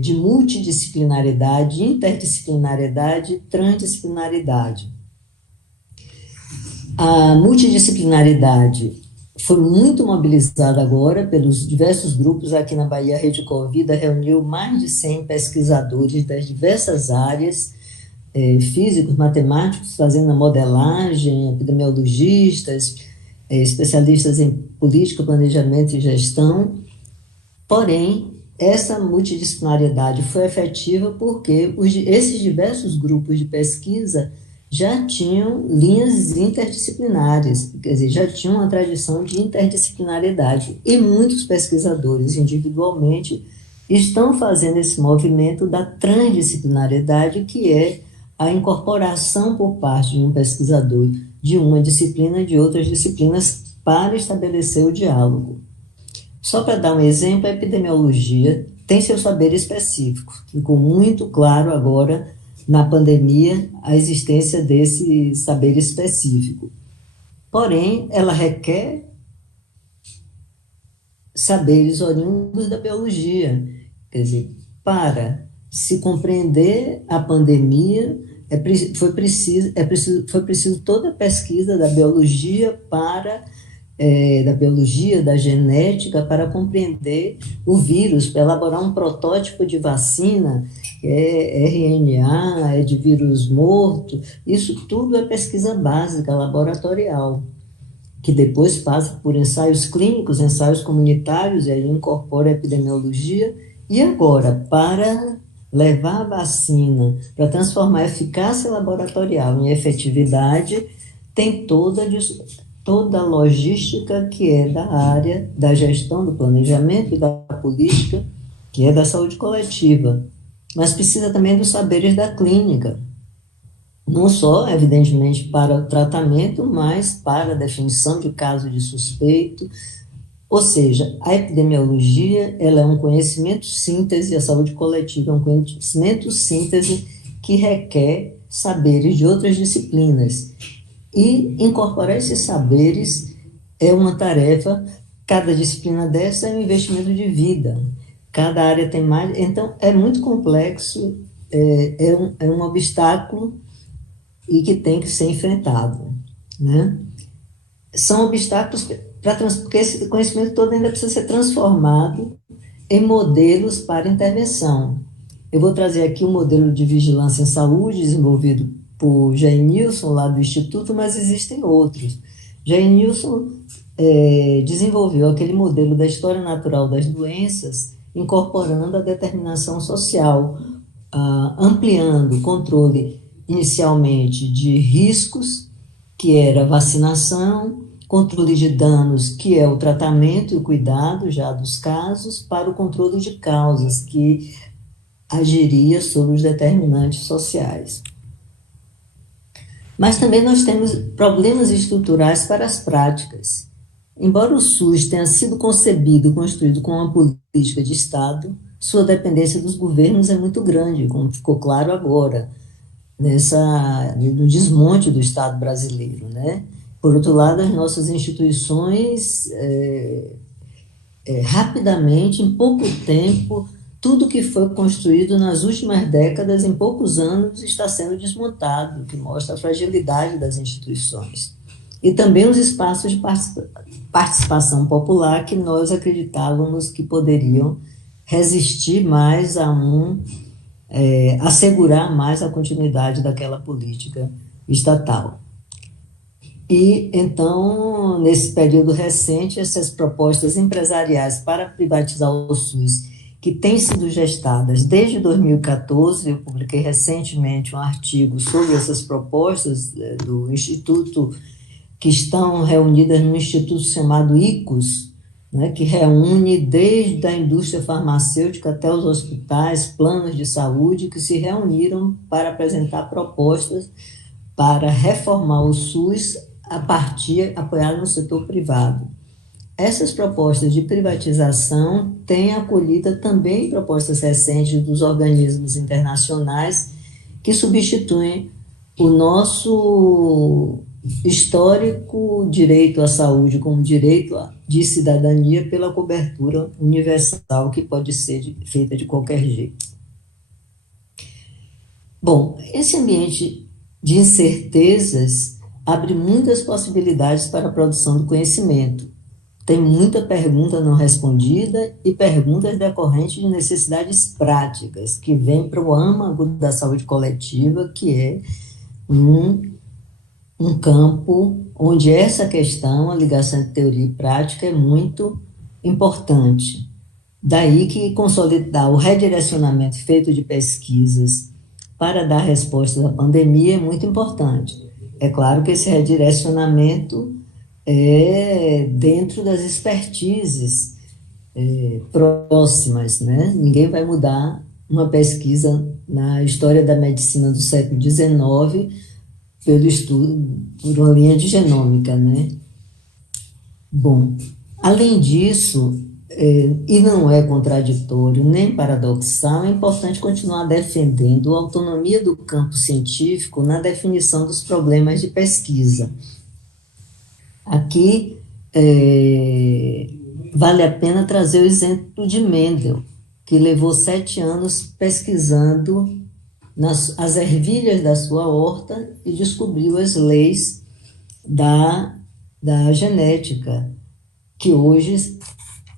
de multidisciplinaridade, interdisciplinaridade e transdisciplinaridade. A multidisciplinaridade foi muito mobilizada agora pelos diversos grupos. Aqui na Bahia. A Rede Covida reuniu mais de 100 pesquisadores das diversas áreas, físicos, matemáticos, fazendo a modelagem, epidemiologistas, especialistas em política, planejamento e gestão. Porém, essa multidisciplinaridade foi efetiva porque esses diversos grupos de pesquisa já tinham linhas interdisciplinares, quer dizer, já tinham uma tradição de interdisciplinaridade. E muitos pesquisadores, individualmente, estão fazendo esse movimento da transdisciplinaridade, que é a incorporação por parte de um pesquisador de uma disciplina de outras disciplinas para estabelecer o diálogo. Só para dar um exemplo, a epidemiologia tem seu saber específico. Ficou muito claro agora, na pandemia, a existência desse saber específico. Porém, ela requer saberes oriundos da biologia. Quer dizer, para se compreender a pandemia, foi preciso toda a pesquisa da biologia da genética, para compreender o vírus, para elaborar um protótipo de vacina, que é RNA, é de vírus morto. Isso tudo é pesquisa básica, laboratorial, que depois passa por ensaios clínicos, ensaios comunitários, e aí incorpora a epidemiologia. E agora, para levar a vacina, para transformar a eficácia laboratorial em efetividade, tem toda a logística que é da área da gestão, do planejamento e da política, que é da saúde coletiva. Mas precisa também dos saberes da clínica, não só, evidentemente, para o tratamento, mas para a definição de caso de suspeito. Ou seja, a epidemiologia, ela é um conhecimento síntese, a saúde coletiva é um conhecimento síntese que requer saberes de outras disciplinas. E incorporar esses saberes é uma tarefa, cada disciplina dessa é um investimento de vida, cada área tem mais, então é muito complexo, é um obstáculo e que tem que ser enfrentado, né? São obstáculos, porque esse conhecimento todo ainda precisa ser transformado em modelos para intervenção. Eu vou trazer aqui um modelo de vigilância em saúde desenvolvido por Jair Nilson, lá do Instituto, mas existem outros. Jair Nilson desenvolveu aquele modelo da história natural das doenças, incorporando a determinação social, ampliando o controle inicialmente de riscos, que era vacinação, controle de danos, que é o tratamento e o cuidado já dos casos, para o controle de causas, que agiria sobre os determinantes sociais. Mas também nós temos problemas estruturais para as práticas. Embora o SUS tenha sido concebido e construído com uma política de Estado, sua dependência dos governos é muito grande, como ficou claro agora, no desmonte do Estado brasileiro, né? Por outro lado, as nossas instituições, rapidamente, em pouco tempo, tudo que foi construído nas últimas décadas, em poucos anos, está sendo desmontado, o que mostra a fragilidade das instituições. E também os espaços de participação popular que nós acreditávamos que poderiam resistir mais assegurar mais a continuidade daquela política estatal. E, então, nesse período recente, essas propostas empresariais para privatizar o SUS, que têm sido gestadas desde 2014, eu publiquei recentemente um artigo sobre essas propostas do Instituto, que estão reunidas no Instituto chamado ICOS, né, que reúne desde a indústria farmacêutica até os hospitais, planos de saúde, que se reuniram para apresentar propostas para reformar o SUS apoiado no setor privado. Essas propostas de privatização têm acolhida também propostas recentes dos organismos internacionais que substituem o nosso histórico direito à saúde como direito de cidadania pela cobertura universal que pode ser feita de qualquer jeito. Bom, esse ambiente de incertezas abre muitas possibilidades para a produção do conhecimento. Tem muita pergunta não respondida e perguntas decorrentes de necessidades práticas, que vêm para o âmago da saúde coletiva, que é um campo onde essa questão, a ligação entre teoria e prática, é muito importante. Daí que consolidar o redirecionamento feito de pesquisas para dar resposta à pandemia é muito importante. É claro que esse redirecionamento é dentro das expertises próximas, né? Ninguém vai mudar uma pesquisa na história da medicina do século XIX pelo estudo por uma linha de genômica, né? Bom, além disso, e não é contraditório nem paradoxal, é importante continuar defendendo a autonomia do campo científico na definição dos problemas de pesquisa. Aqui, vale a pena trazer o exemplo de Mendel, que levou 7 anos pesquisando as ervilhas da sua horta e descobriu as leis da genética, que hoje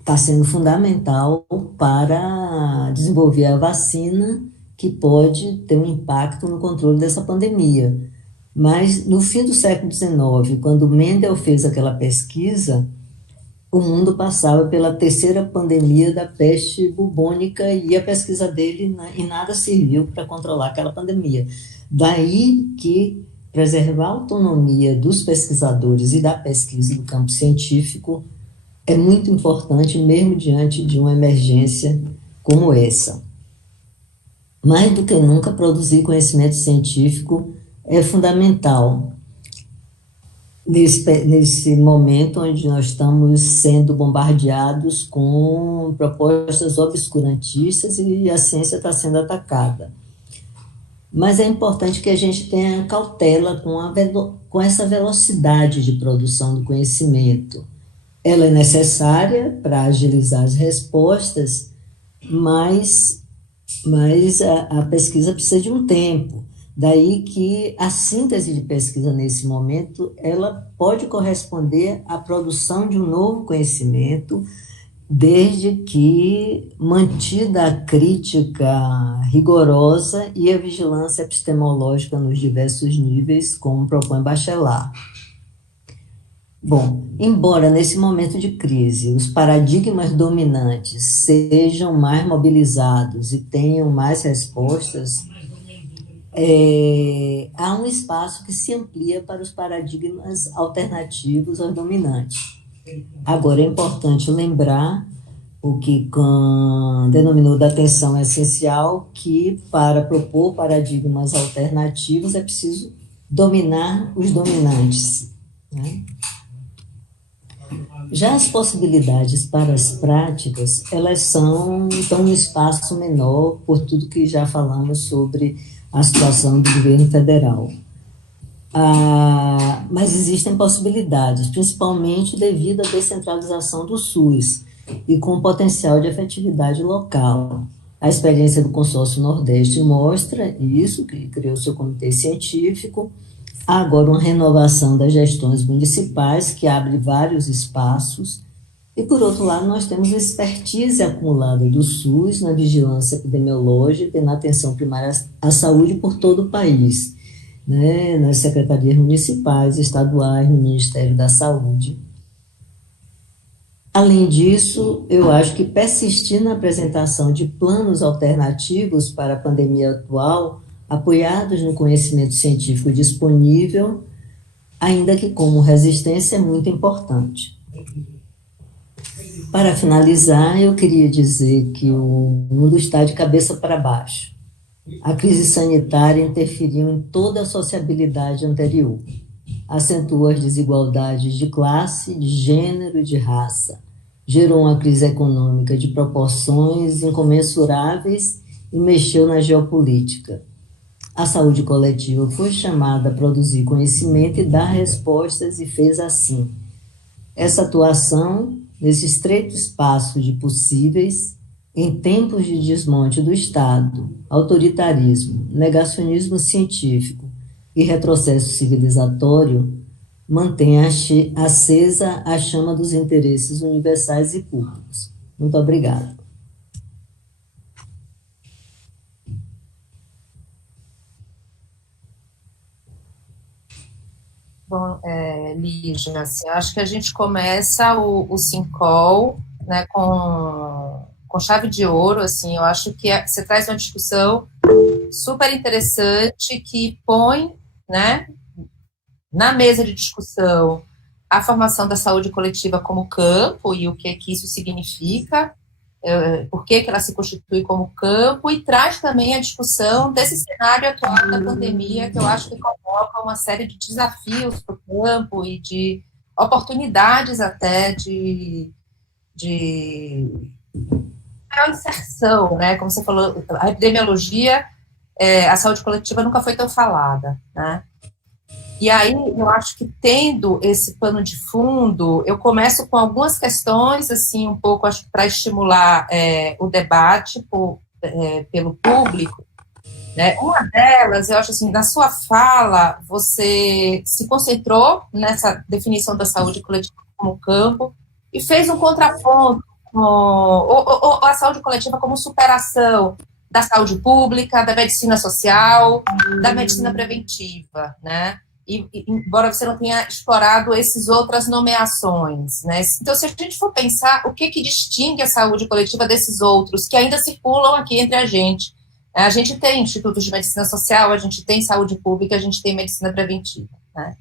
está sendo fundamental para desenvolver a vacina que pode ter um impacto no controle dessa pandemia. Mas no fim do século XIX, quando Mendel fez aquela pesquisa, o mundo passava pela 3ª pandemia da peste bubônica e a pesquisa dele em nada serviu para controlar aquela pandemia. Daí que preservar a autonomia dos pesquisadores e da pesquisa do campo científico é muito importante, mesmo diante de uma emergência como essa. Mais do que nunca, produzir conhecimento científico é fundamental nesse momento onde nós estamos sendo bombardeados com propostas obscurantistas e a ciência está sendo atacada. Mas é importante que a gente tenha cautela com essa velocidade de produção do conhecimento. Ela é necessária para agilizar as respostas, mas a pesquisa precisa de um tempo. Daí que a síntese de pesquisa nesse momento, ela pode corresponder à produção de um novo conhecimento, desde que mantida a crítica rigorosa e a vigilância epistemológica nos diversos níveis, como propõe Bachelard. Bom, embora nesse momento de crise os paradigmas dominantes sejam mais mobilizados e tenham mais respostas, há um espaço que se amplia para os paradigmas alternativos aos dominantes. Agora, é importante lembrar o que Kahn denominou da atenção essencial, que para propor paradigmas alternativos é preciso dominar os dominantes, né? Já as possibilidades para as práticas, elas estão num espaço menor, por tudo que já falamos sobre a situação do governo federal. Mas existem possibilidades, principalmente devido à descentralização do SUS e com potencial de efetividade local. A experiência do Consórcio Nordeste mostra isso, que criou seu comitê científico. Há agora uma renovação das gestões municipais, que abre vários espaços. E, por outro lado, nós temos a expertise acumulada do SUS na vigilância epidemiológica e na atenção primária à saúde por todo o país, né, nas secretarias municipais, estaduais, no Ministério da Saúde. Além disso, eu acho que persistir na apresentação de planos alternativos para a pandemia atual, apoiados no conhecimento científico disponível, ainda que como resistência, é muito importante. Para finalizar, eu queria dizer que o mundo está de cabeça para baixo. A crise sanitária interferiu em toda a sociabilidade anterior. Acentuou as desigualdades de classe, de gênero e de raça. Gerou uma crise econômica de proporções incomensuráveis e mexeu na geopolítica. A saúde coletiva foi chamada a produzir conhecimento e dar respostas e fez assim. Essa atuação, nesse estreito espaço de possíveis, em tempos de desmonte do Estado, autoritarismo, negacionismo científico e retrocesso civilizatório, mantém acesa a chama dos interesses universais e públicos. Muito obrigada. Bom, Lígia, assim, acho que a gente começa o Sincol, né, com chave de ouro, assim, eu acho que você traz uma discussão super interessante que põe, né, na mesa de discussão a formação da saúde coletiva como campo e o que isso significa, por que ela se constitui como campo, e traz também a discussão desse cenário atual da pandemia, que eu acho que coloca uma série de desafios para o campo e de oportunidades até de maior inserção, né? Como você falou, a epidemiologia, a saúde coletiva nunca foi tão falada, né? E aí, eu acho que tendo esse pano de fundo, eu começo com algumas questões, assim, um pouco para estimular o debate pelo público, né? Uma delas, eu acho assim, na sua fala, você se concentrou nessa definição da saúde coletiva como campo e fez um contraponto com a saúde coletiva como superação da saúde pública, da medicina social, da medicina preventiva, né? E embora você não tenha explorado essas outras nomeações, né? Então, se a gente for pensar o que distingue a saúde coletiva desses outros, que ainda circulam aqui entre a gente tem institutos de medicina social, a gente tem saúde pública, a gente tem medicina preventiva, né?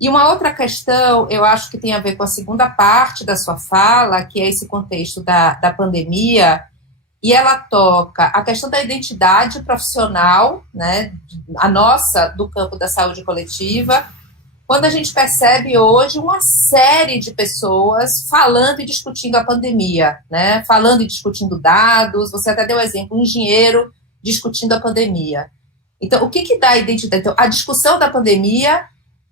E uma outra questão, eu acho que tem a ver com a segunda parte da sua fala, que é esse contexto da pandemia, e ela toca a questão da identidade profissional, né, a nossa, do campo da saúde coletiva, quando a gente percebe hoje uma série de pessoas falando e discutindo a pandemia, né, falando e discutindo dados, você até deu o exemplo, um engenheiro discutindo a pandemia. Então, o que dá identidade? Então, a discussão da pandemia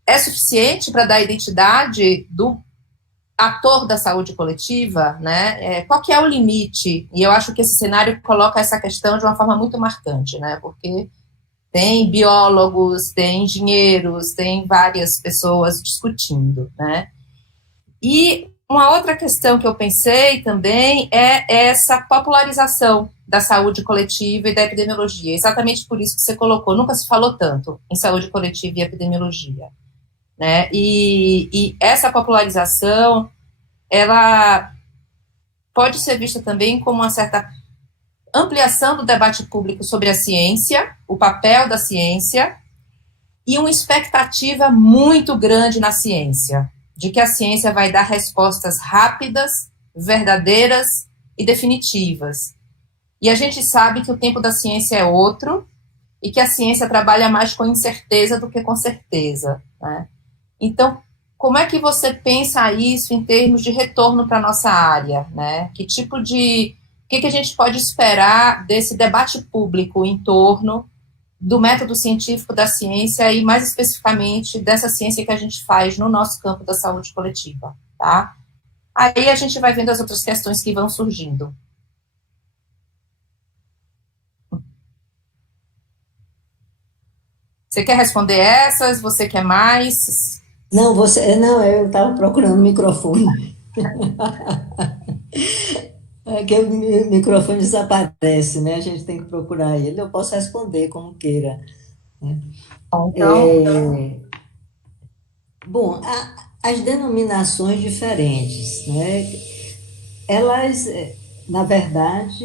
é suficiente para dar identidade do ator da saúde coletiva, né? Qual que é o limite? E eu acho que esse cenário coloca essa questão de uma forma muito marcante, né? Porque tem biólogos, tem engenheiros, tem várias pessoas discutindo, né? E uma outra questão que eu pensei também é essa popularização da saúde coletiva e da epidemiologia. Exatamente por isso que você colocou, nunca se falou tanto em saúde coletiva e epidemiologia, né? E essa popularização, ela pode ser vista também como uma certa ampliação do debate público sobre a ciência, o papel da ciência, e uma expectativa muito grande na ciência, de que a ciência vai dar respostas rápidas, verdadeiras e definitivas. E a gente sabe que o tempo da ciência é outro, e que a ciência trabalha mais com incerteza do que com certeza, né? Então, como é que você pensa isso em termos de retorno para a nossa área, né? O que a gente pode esperar desse debate público em torno do método científico da ciência e, mais especificamente, dessa ciência que a gente faz no nosso campo da saúde coletiva, tá? Aí a gente vai vendo as outras questões que vão surgindo. Você quer responder essas? Você quer mais? Não, eu estava procurando o microfone. É que o microfone desaparece, né? A gente tem que procurar ele. Eu posso responder como queira, né? Então, Bom, as denominações diferentes, né? Elas, na verdade,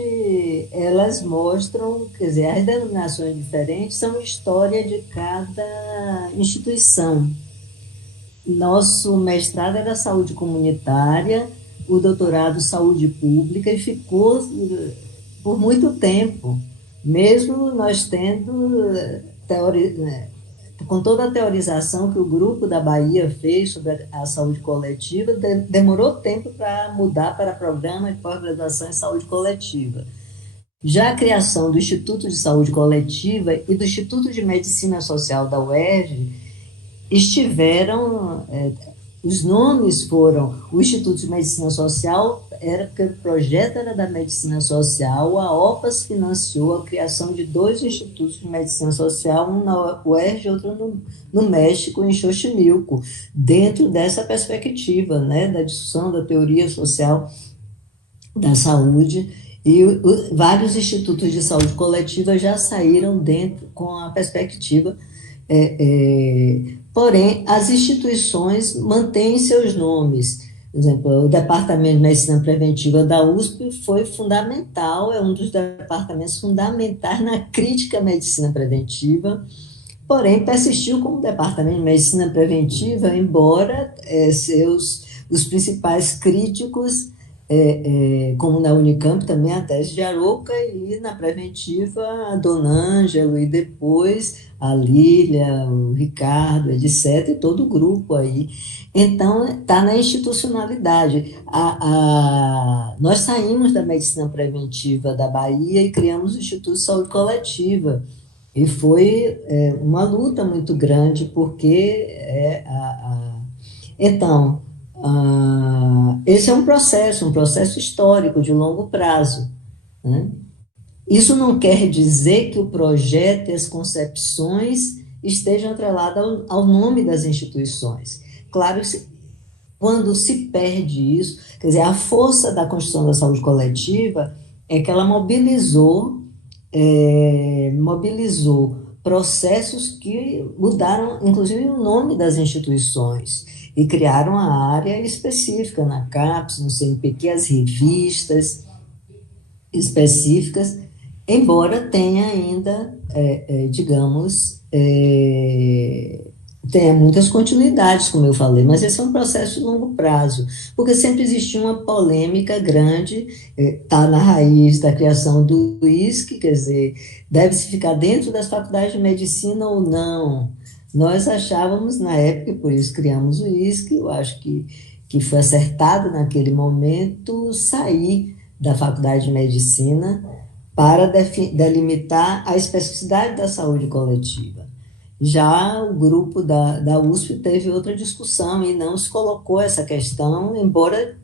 elas mostram, quer dizer, as denominações diferentes são história de cada instituição. Nosso mestrado era saúde comunitária, o doutorado saúde pública, e ficou por muito tempo, mesmo nós tendo com toda a teorização que o grupo da Bahia fez sobre a saúde coletiva, demorou tempo para mudar para programa de pós-graduação em saúde coletiva. Já a criação do Instituto de Saúde Coletiva e do Instituto de Medicina Social da UERJ estiveram, os nomes foram, o Instituto de Medicina Social, era porque o projeto era da Medicina Social, a OPAS financiou a criação de 2 institutos de medicina social, um na UERJ e outro no México, em Xochimilco, dentro dessa perspectiva, né, da discussão da teoria social da saúde, e vários institutos de saúde coletiva já saíram dentro com a perspectiva. Porém, as instituições mantêm seus nomes. Por exemplo, o Departamento de Medicina Preventiva da USP foi fundamental, é um dos departamentos fundamentais na crítica à medicina preventiva, porém persistiu como Departamento de Medicina Preventiva, embora os principais críticos, como na Unicamp também a tese de Arouca, e na preventiva a Dona Ângelo, e depois a Lília, o Ricardo, etc., e todo o grupo aí. Então, está na institucionalidade. Nós saímos da medicina preventiva da Bahia e criamos o Instituto de Saúde Coletiva, e foi uma luta muito grande, porque então, esse é um processo histórico de longo prazo, né? Isso não quer dizer que o projeto e as concepções estejam atreladas ao nome das instituições. Claro que quando se perde isso, quer dizer, a força da Constituição da Saúde Coletiva é que ela mobilizou processos que mudaram, inclusive, o nome das instituições, e criaram a área específica na CAPES, no CNPq, as revistas específicas, embora tenha ainda, tenha muitas continuidades, como eu falei, mas esse é um processo de longo prazo, porque sempre existiu uma polêmica grande, está na raiz da criação do ISC, quer dizer, deve-se ficar dentro das faculdades de medicina ou não. Nós achávamos, na época, e por isso criamos o ISC, eu acho que foi acertado naquele momento sair da faculdade de medicina para delimitar a especificidade da saúde coletiva. Já o grupo da USP teve outra discussão e não se colocou essa questão, embora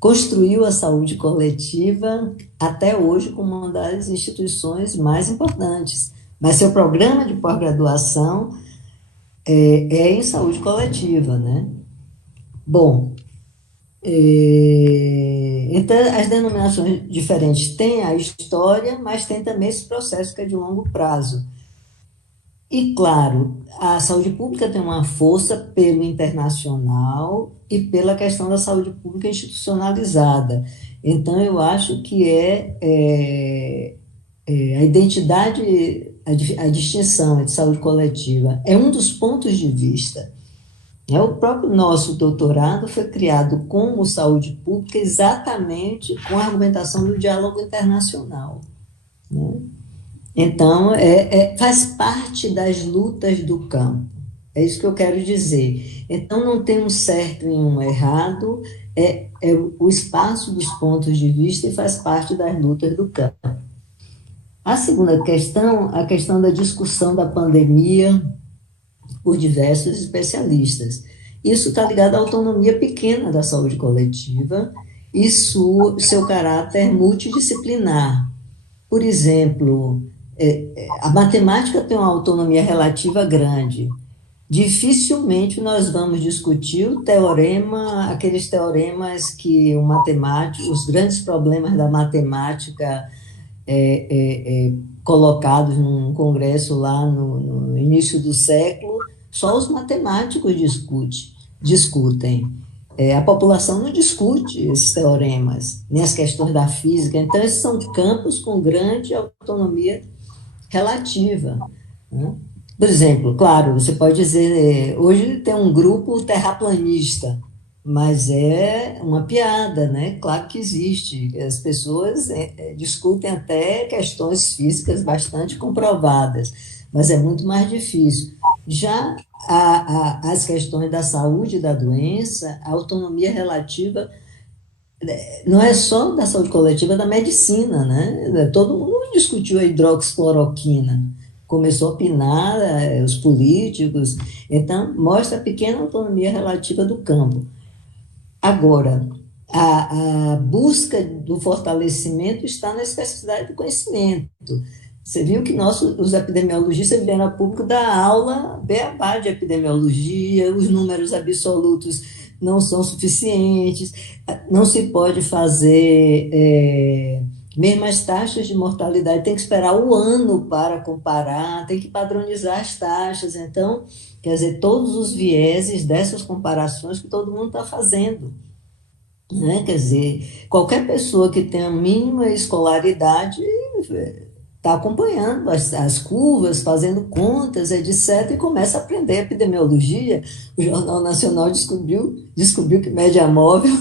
construiu a saúde coletiva até hoje como uma das instituições mais importantes. Mas seu programa de pós-graduação é em saúde coletiva, né? Bom, então as denominações diferentes têm a história, mas tem também esse processo que é de longo prazo. E, claro, a saúde pública tem uma força pelo internacional e pela questão da saúde pública institucionalizada. Então, eu acho que a identidade, a distinção entre saúde coletiva é um dos pontos de vista. O próprio nosso doutorado foi criado como saúde pública exatamente com a argumentação do diálogo internacional, né? Então, faz parte das lutas do campo. É isso que eu quero dizer. Então, não tem um certo e um errado, é o espaço dos pontos de vista e faz parte das lutas do campo. A segunda questão, a questão da discussão da pandemia por diversos especialistas. Isso está ligado à autonomia pequena da saúde coletiva e seu caráter multidisciplinar. Por exemplo, a matemática tem uma autonomia relativa grande. Dificilmente nós vamos discutir o teorema, aqueles teoremas que o matemático, os grandes problemas da matemática colocados num congresso lá no início do século, só os matemáticos discutem. A população não discute esses teoremas, nem as questões da física. Então, esses são campos com grande autonomia relativa, né? Por exemplo, claro, você pode dizer, hoje tem um grupo terraplanista, mas é uma piada, né? Claro que existe. As pessoas discutem até questões físicas bastante comprovadas, mas é muito mais difícil. Já as questões da saúde e da doença, a autonomia relativa não é só da saúde coletiva, é da medicina, né? Todo mundo discutiu a hidroxicloroquina, começou a opinar os políticos, então mostra a pequena autonomia relativa do campo. Agora, a busca do fortalecimento está na especificidade do conhecimento. Você viu que os epidemiologistas vieram a público dar aula beabá de epidemiologia, os números absolutos não são suficientes, não se pode fazer mesmo as taxas de mortalidade, tem que esperar um ano para comparar, tem que padronizar as taxas. Então, quer dizer, todos os vieses dessas comparações que todo mundo está fazendo, né? Quer dizer, qualquer pessoa que tenha a mínima escolaridade está acompanhando as curvas, fazendo contas, etc., e começa a aprender epidemiologia. O Jornal Nacional descobriu que média móvel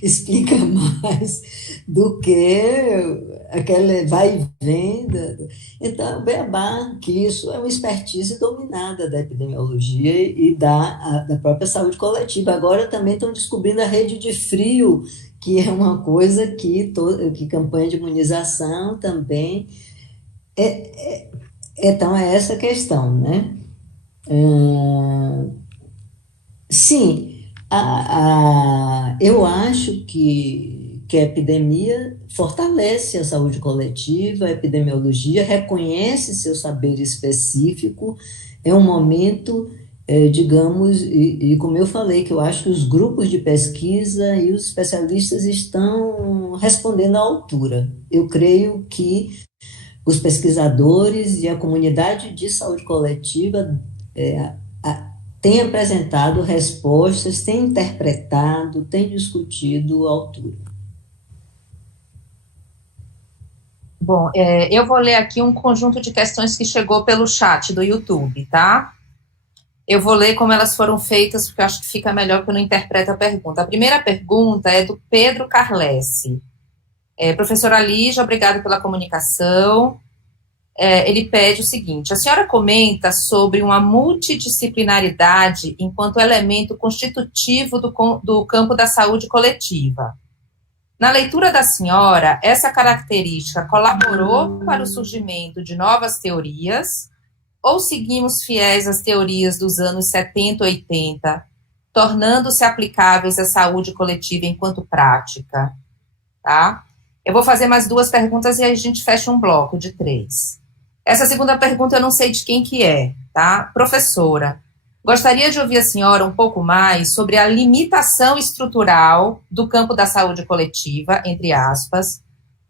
explica mais do que aquele vai e vem. Então, beabá, que isso é uma expertise dominada da epidemiologia e da própria saúde coletiva. Agora também estão descobrindo a rede de frio, que é uma coisa que campanha de imunização também. Então, é essa questão, né? Sim, eu acho que a epidemia fortalece a saúde coletiva, a epidemiologia reconhece seu saber específico, é um momento, digamos, e como eu falei, que eu acho que os grupos de pesquisa e os especialistas estão respondendo à altura. Eu creio que os pesquisadores e a comunidade de saúde coletiva têm apresentado respostas, têm interpretado, têm discutido a altura. Bom, eu vou ler aqui um conjunto de questões que chegou pelo chat do YouTube, tá? Eu vou ler como elas foram feitas, porque eu acho que fica melhor que eu não interprete a pergunta. A primeira pergunta é do Pedro Carlesse. Professora Lígia, obrigada pela comunicação. Ele pede o seguinte: a senhora comenta sobre uma multidisciplinaridade enquanto elemento constitutivo do campo da saúde coletiva. Na leitura da senhora, essa característica colaborou para o surgimento de novas teorias ou seguimos fiéis às teorias dos anos 70 e 80, tornando-se aplicáveis à saúde coletiva enquanto prática? Tá? Eu vou fazer mais duas perguntas e aí a gente fecha um bloco de 3. Essa segunda pergunta eu não sei de quem que é, tá? Professora, gostaria de ouvir a senhora um pouco mais sobre a limitação estrutural do campo da saúde coletiva, entre aspas,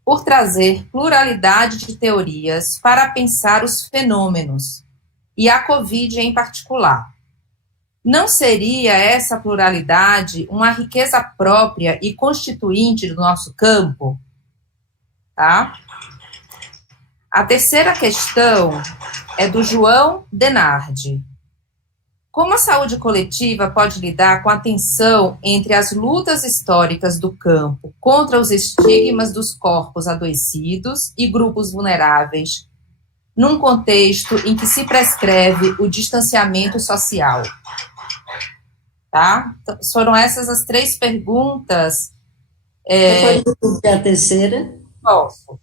por trazer pluralidade de teorias para pensar os fenômenos, e a Covid em particular. Não seria essa pluralidade uma riqueza própria e constituinte do nosso campo? Tá? A terceira questão é do João Denardi. Como a saúde coletiva pode lidar com a tensão entre as lutas históricas do campo contra os estigmas dos corpos adoecidos e grupos vulneráveis num contexto em que se prescreve o distanciamento social? Tá? Então, foram essas as 3 perguntas. Você pode repetir a terceira? Posso.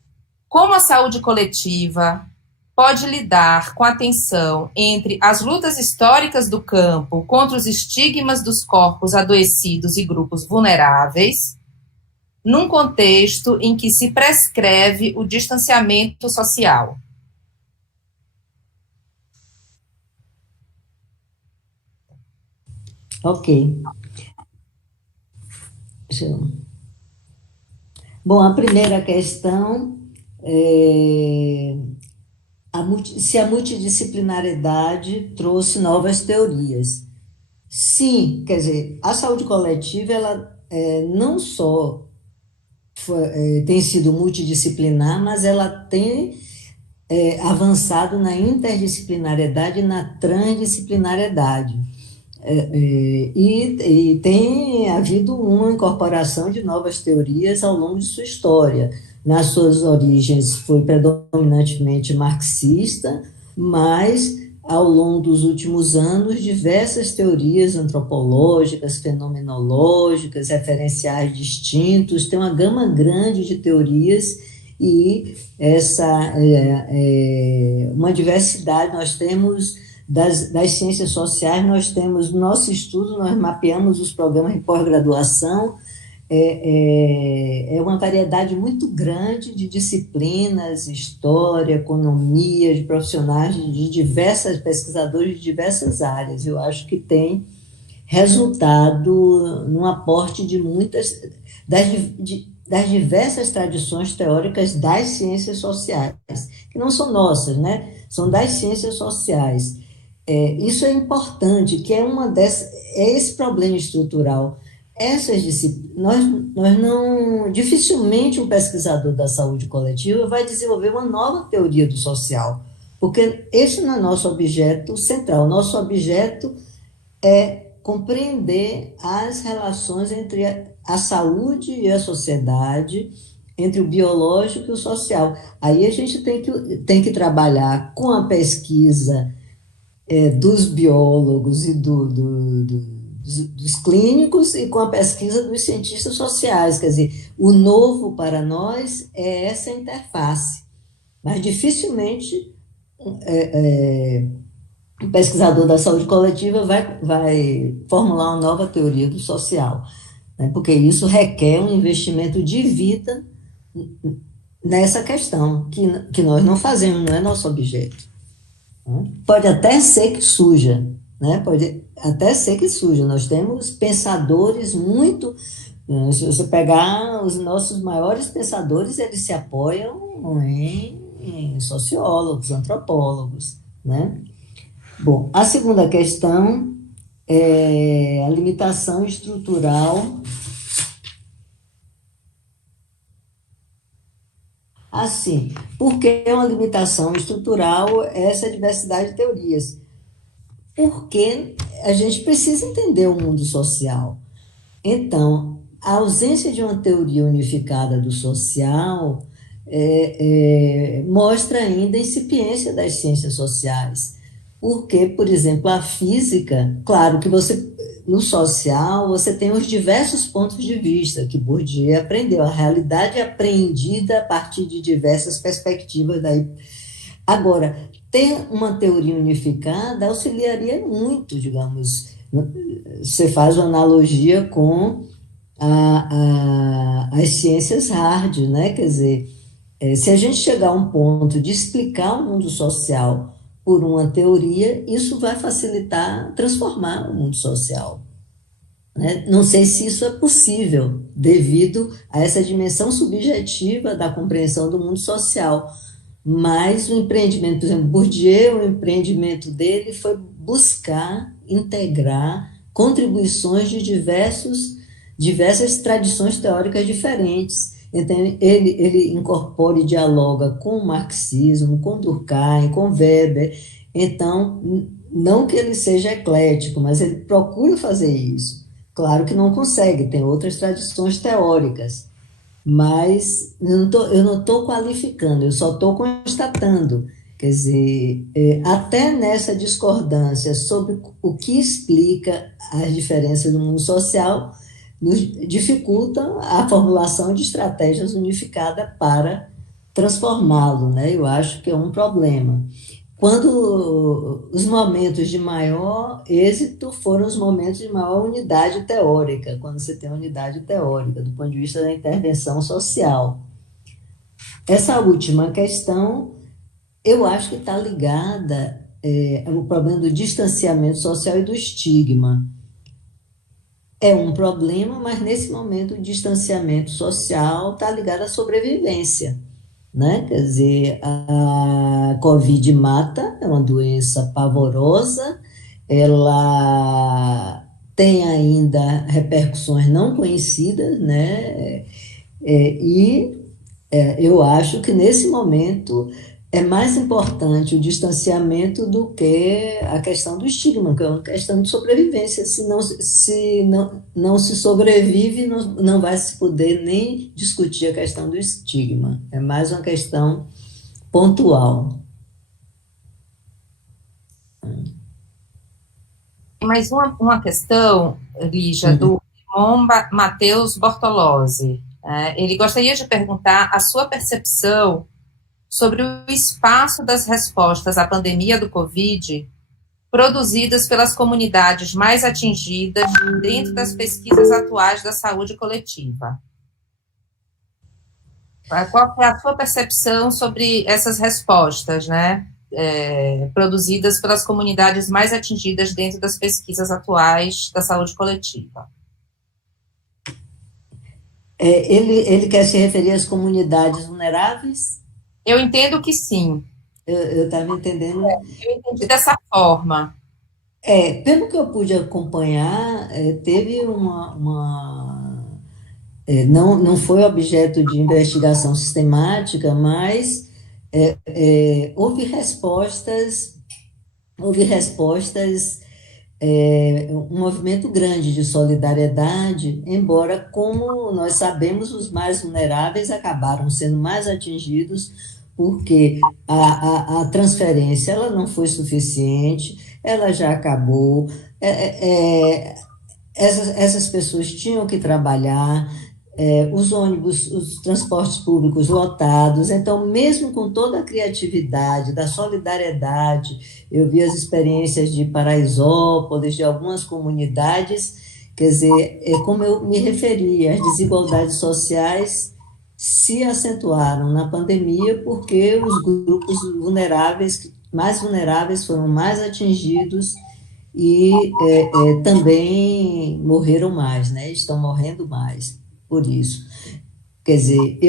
Como a saúde coletiva pode lidar com a tensão entre as lutas históricas do campo contra os estigmas dos corpos adoecidos e grupos vulneráveis, num contexto em que se prescreve o distanciamento social? Ok. Bom, a primeira questão é se a multidisciplinariedade trouxe novas teorias. Sim, quer dizer, a saúde coletiva, ela não só tem sido multidisciplinar, mas ela tem avançado na interdisciplinariedade e na transdisciplinariedade. E tem havido uma incorporação de novas teorias ao longo de sua história. Nas suas origens foi predominantemente marxista, mas ao longo dos últimos anos diversas teorias antropológicas, fenomenológicas, referenciais distintos, tem uma gama grande de teorias e essa uma diversidade. Nós temos das ciências sociais, nós temos no nosso estudo, nós mapeamos os programas de pós-graduação, uma variedade muito grande de disciplinas, história, economia, de profissionais de diversas, pesquisadores de diversas áreas. Eu acho que tem resultado num aporte de muitas, das diversas tradições teóricas das ciências sociais, que não são nossas, né? São das ciências sociais. Isso é importante, que é esse problema estrutural. Essas disciplinas, nós não, dificilmente um pesquisador da saúde coletiva vai desenvolver uma nova teoria do social, porque esse não é nosso objeto central. Nosso objeto é compreender as relações entre a saúde e a sociedade, entre o biológico e o social. Aí a gente tem que trabalhar com a pesquisa dos biólogos e dos clínicos e com a pesquisa dos cientistas sociais. Quer dizer, o novo para nós é essa interface, mas dificilmente o pesquisador da saúde coletiva vai formular uma nova teoria do social, né? Porque isso requer um investimento de vida nessa questão, que nós não fazemos, não é nosso objeto. Pode até ser que surja, né? Pode até ser que surja. Nós temos pensadores muito... Se você pegar os nossos maiores pensadores, eles se apoiam em sociólogos, antropólogos, né? Bom, a segunda questão é a limitação estrutural. Assim, por que uma limitação estrutural essa diversidade de teorias? Porque a gente precisa entender o mundo social. Então, a ausência de uma teoria unificada do social mostra ainda a incipiência das ciências sociais. Porque, por exemplo, a física, claro que no social, você tem os diversos pontos de vista que Bourdieu aprendeu. A realidade é apreendida a partir de diversas perspectivas. Agora, ter uma teoria unificada auxiliaria muito, digamos. Você faz uma analogia com as ciências hard, né? Quer dizer, se a gente chegar a um ponto de explicar o mundo social por uma teoria, isso vai facilitar, transformar o mundo social, né? Não sei se isso é possível, devido a essa dimensão subjetiva da compreensão do mundo social, mas o empreendimento, por exemplo, Bourdieu, o empreendimento dele foi buscar integrar contribuições de diversas tradições teóricas diferentes. Então, ele incorpora e dialoga com o marxismo, com Durkheim, com Weber. Então, não que ele seja eclético, mas ele procura fazer isso. Claro que não consegue, tem outras tradições teóricas, mas eu não estou qualificando, eu só estou constatando Quer dizer, até nessa discordância sobre o que explica as diferenças do mundo social, nos dificulta a formulação de estratégias unificadas para transformá-lo, né? Eu acho que é um problema. Quando os momentos de maior êxito foram os momentos de maior unidade teórica, quando você tem unidade teórica, do ponto de vista da intervenção social. Essa última questão, eu acho que está ligada ao problema do distanciamento social e do estigma. É um problema, mas nesse momento o distanciamento social está ligado à sobrevivência, né? Quer dizer, a Covid mata, é uma doença pavorosa, ela tem ainda repercussões não conhecidas, né? Eu acho que nesse momento é mais importante o distanciamento do que a questão do estigma, que é uma questão de sobrevivência. Se não se sobrevive, não vai se poder nem discutir a questão do estigma. É mais uma questão pontual. Mais uma questão, Lígia, do irmão Matheus Bortolozzi. Ele gostaria de perguntar a sua percepção sobre o espaço das respostas à pandemia do Covid produzidas pelas comunidades mais atingidas dentro das pesquisas atuais da saúde coletiva. Qual é a sua percepção sobre essas respostas, né, produzidas pelas comunidades mais atingidas dentro das pesquisas atuais da saúde coletiva? Ele quer se referir às comunidades vulneráveis? Eu entendo que sim. Eu estava entendendo. Eu entendi dessa forma. Pelo que eu pude acompanhar, teve não foi objeto de investigação sistemática, mas houve respostas, um movimento grande de solidariedade, embora, como nós sabemos, os mais vulneráveis acabaram sendo mais atingidos, porque a transferência ela não foi suficiente, ela já acabou, essas pessoas tinham que trabalhar, os ônibus, os transportes públicos lotados, então, mesmo com toda a criatividade, da solidariedade, eu vi as experiências de Paraisópolis, de algumas comunidades, quer dizer, como eu me referi, as desigualdades sociais se acentuaram na pandemia porque os grupos mais vulneráveis foram mais atingidos e também morreram mais, né? Estão morrendo mais por isso. Quer dizer,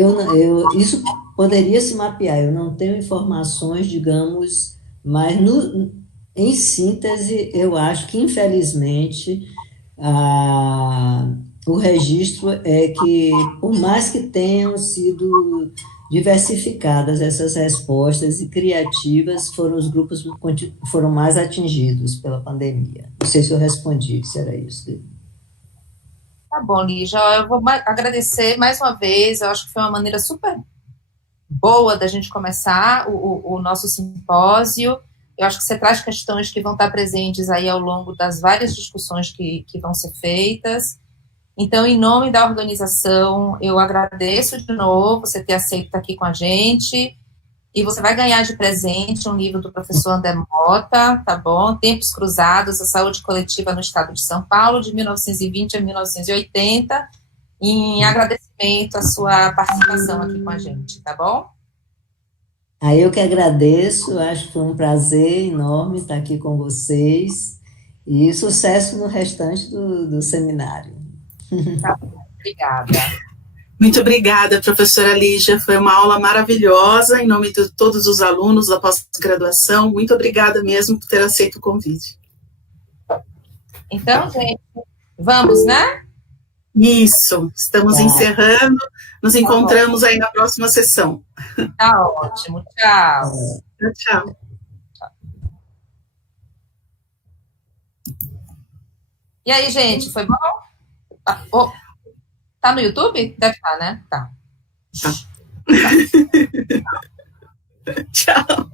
isso poderia se mapear, eu não tenho informações, digamos, mas em síntese, eu acho que, infelizmente, o registro é que, por mais que tenham sido diversificadas essas respostas e criativas, foram os grupos que foram mais atingidos pela pandemia. Não sei se eu respondi, se era isso. Tá bom, Lígia, eu vou agradecer mais uma vez, eu acho que foi uma maneira super boa da gente começar o nosso simpósio. Eu acho que você traz questões que vão estar presentes aí ao longo das várias discussões que vão ser feitas. Então, em nome da organização, eu agradeço de novo você ter aceito estar aqui com a gente, e você vai ganhar de presente um livro do professor André Mota, tá bom? Tempos Cruzados, a Saúde Coletiva no Estado de São Paulo, de 1920 a 1980, em agradecimento à sua participação aqui com a gente, tá bom? Eu que agradeço, acho que foi um prazer enorme estar aqui com vocês, e sucesso no restante do seminário. Tá bom, obrigada. Muito obrigada, professora Lígia, foi uma aula maravilhosa, em nome de todos os alunos da pós-graduação, muito obrigada mesmo por ter aceito o convite. Então, gente, vamos, né? Isso, estamos encerrando, nos encontramos aí na próxima sessão. Tá ótimo, tchau. Tchau. E aí, gente, foi bom? Tá no YouTube? Deve estar, né? Tá. Tchau.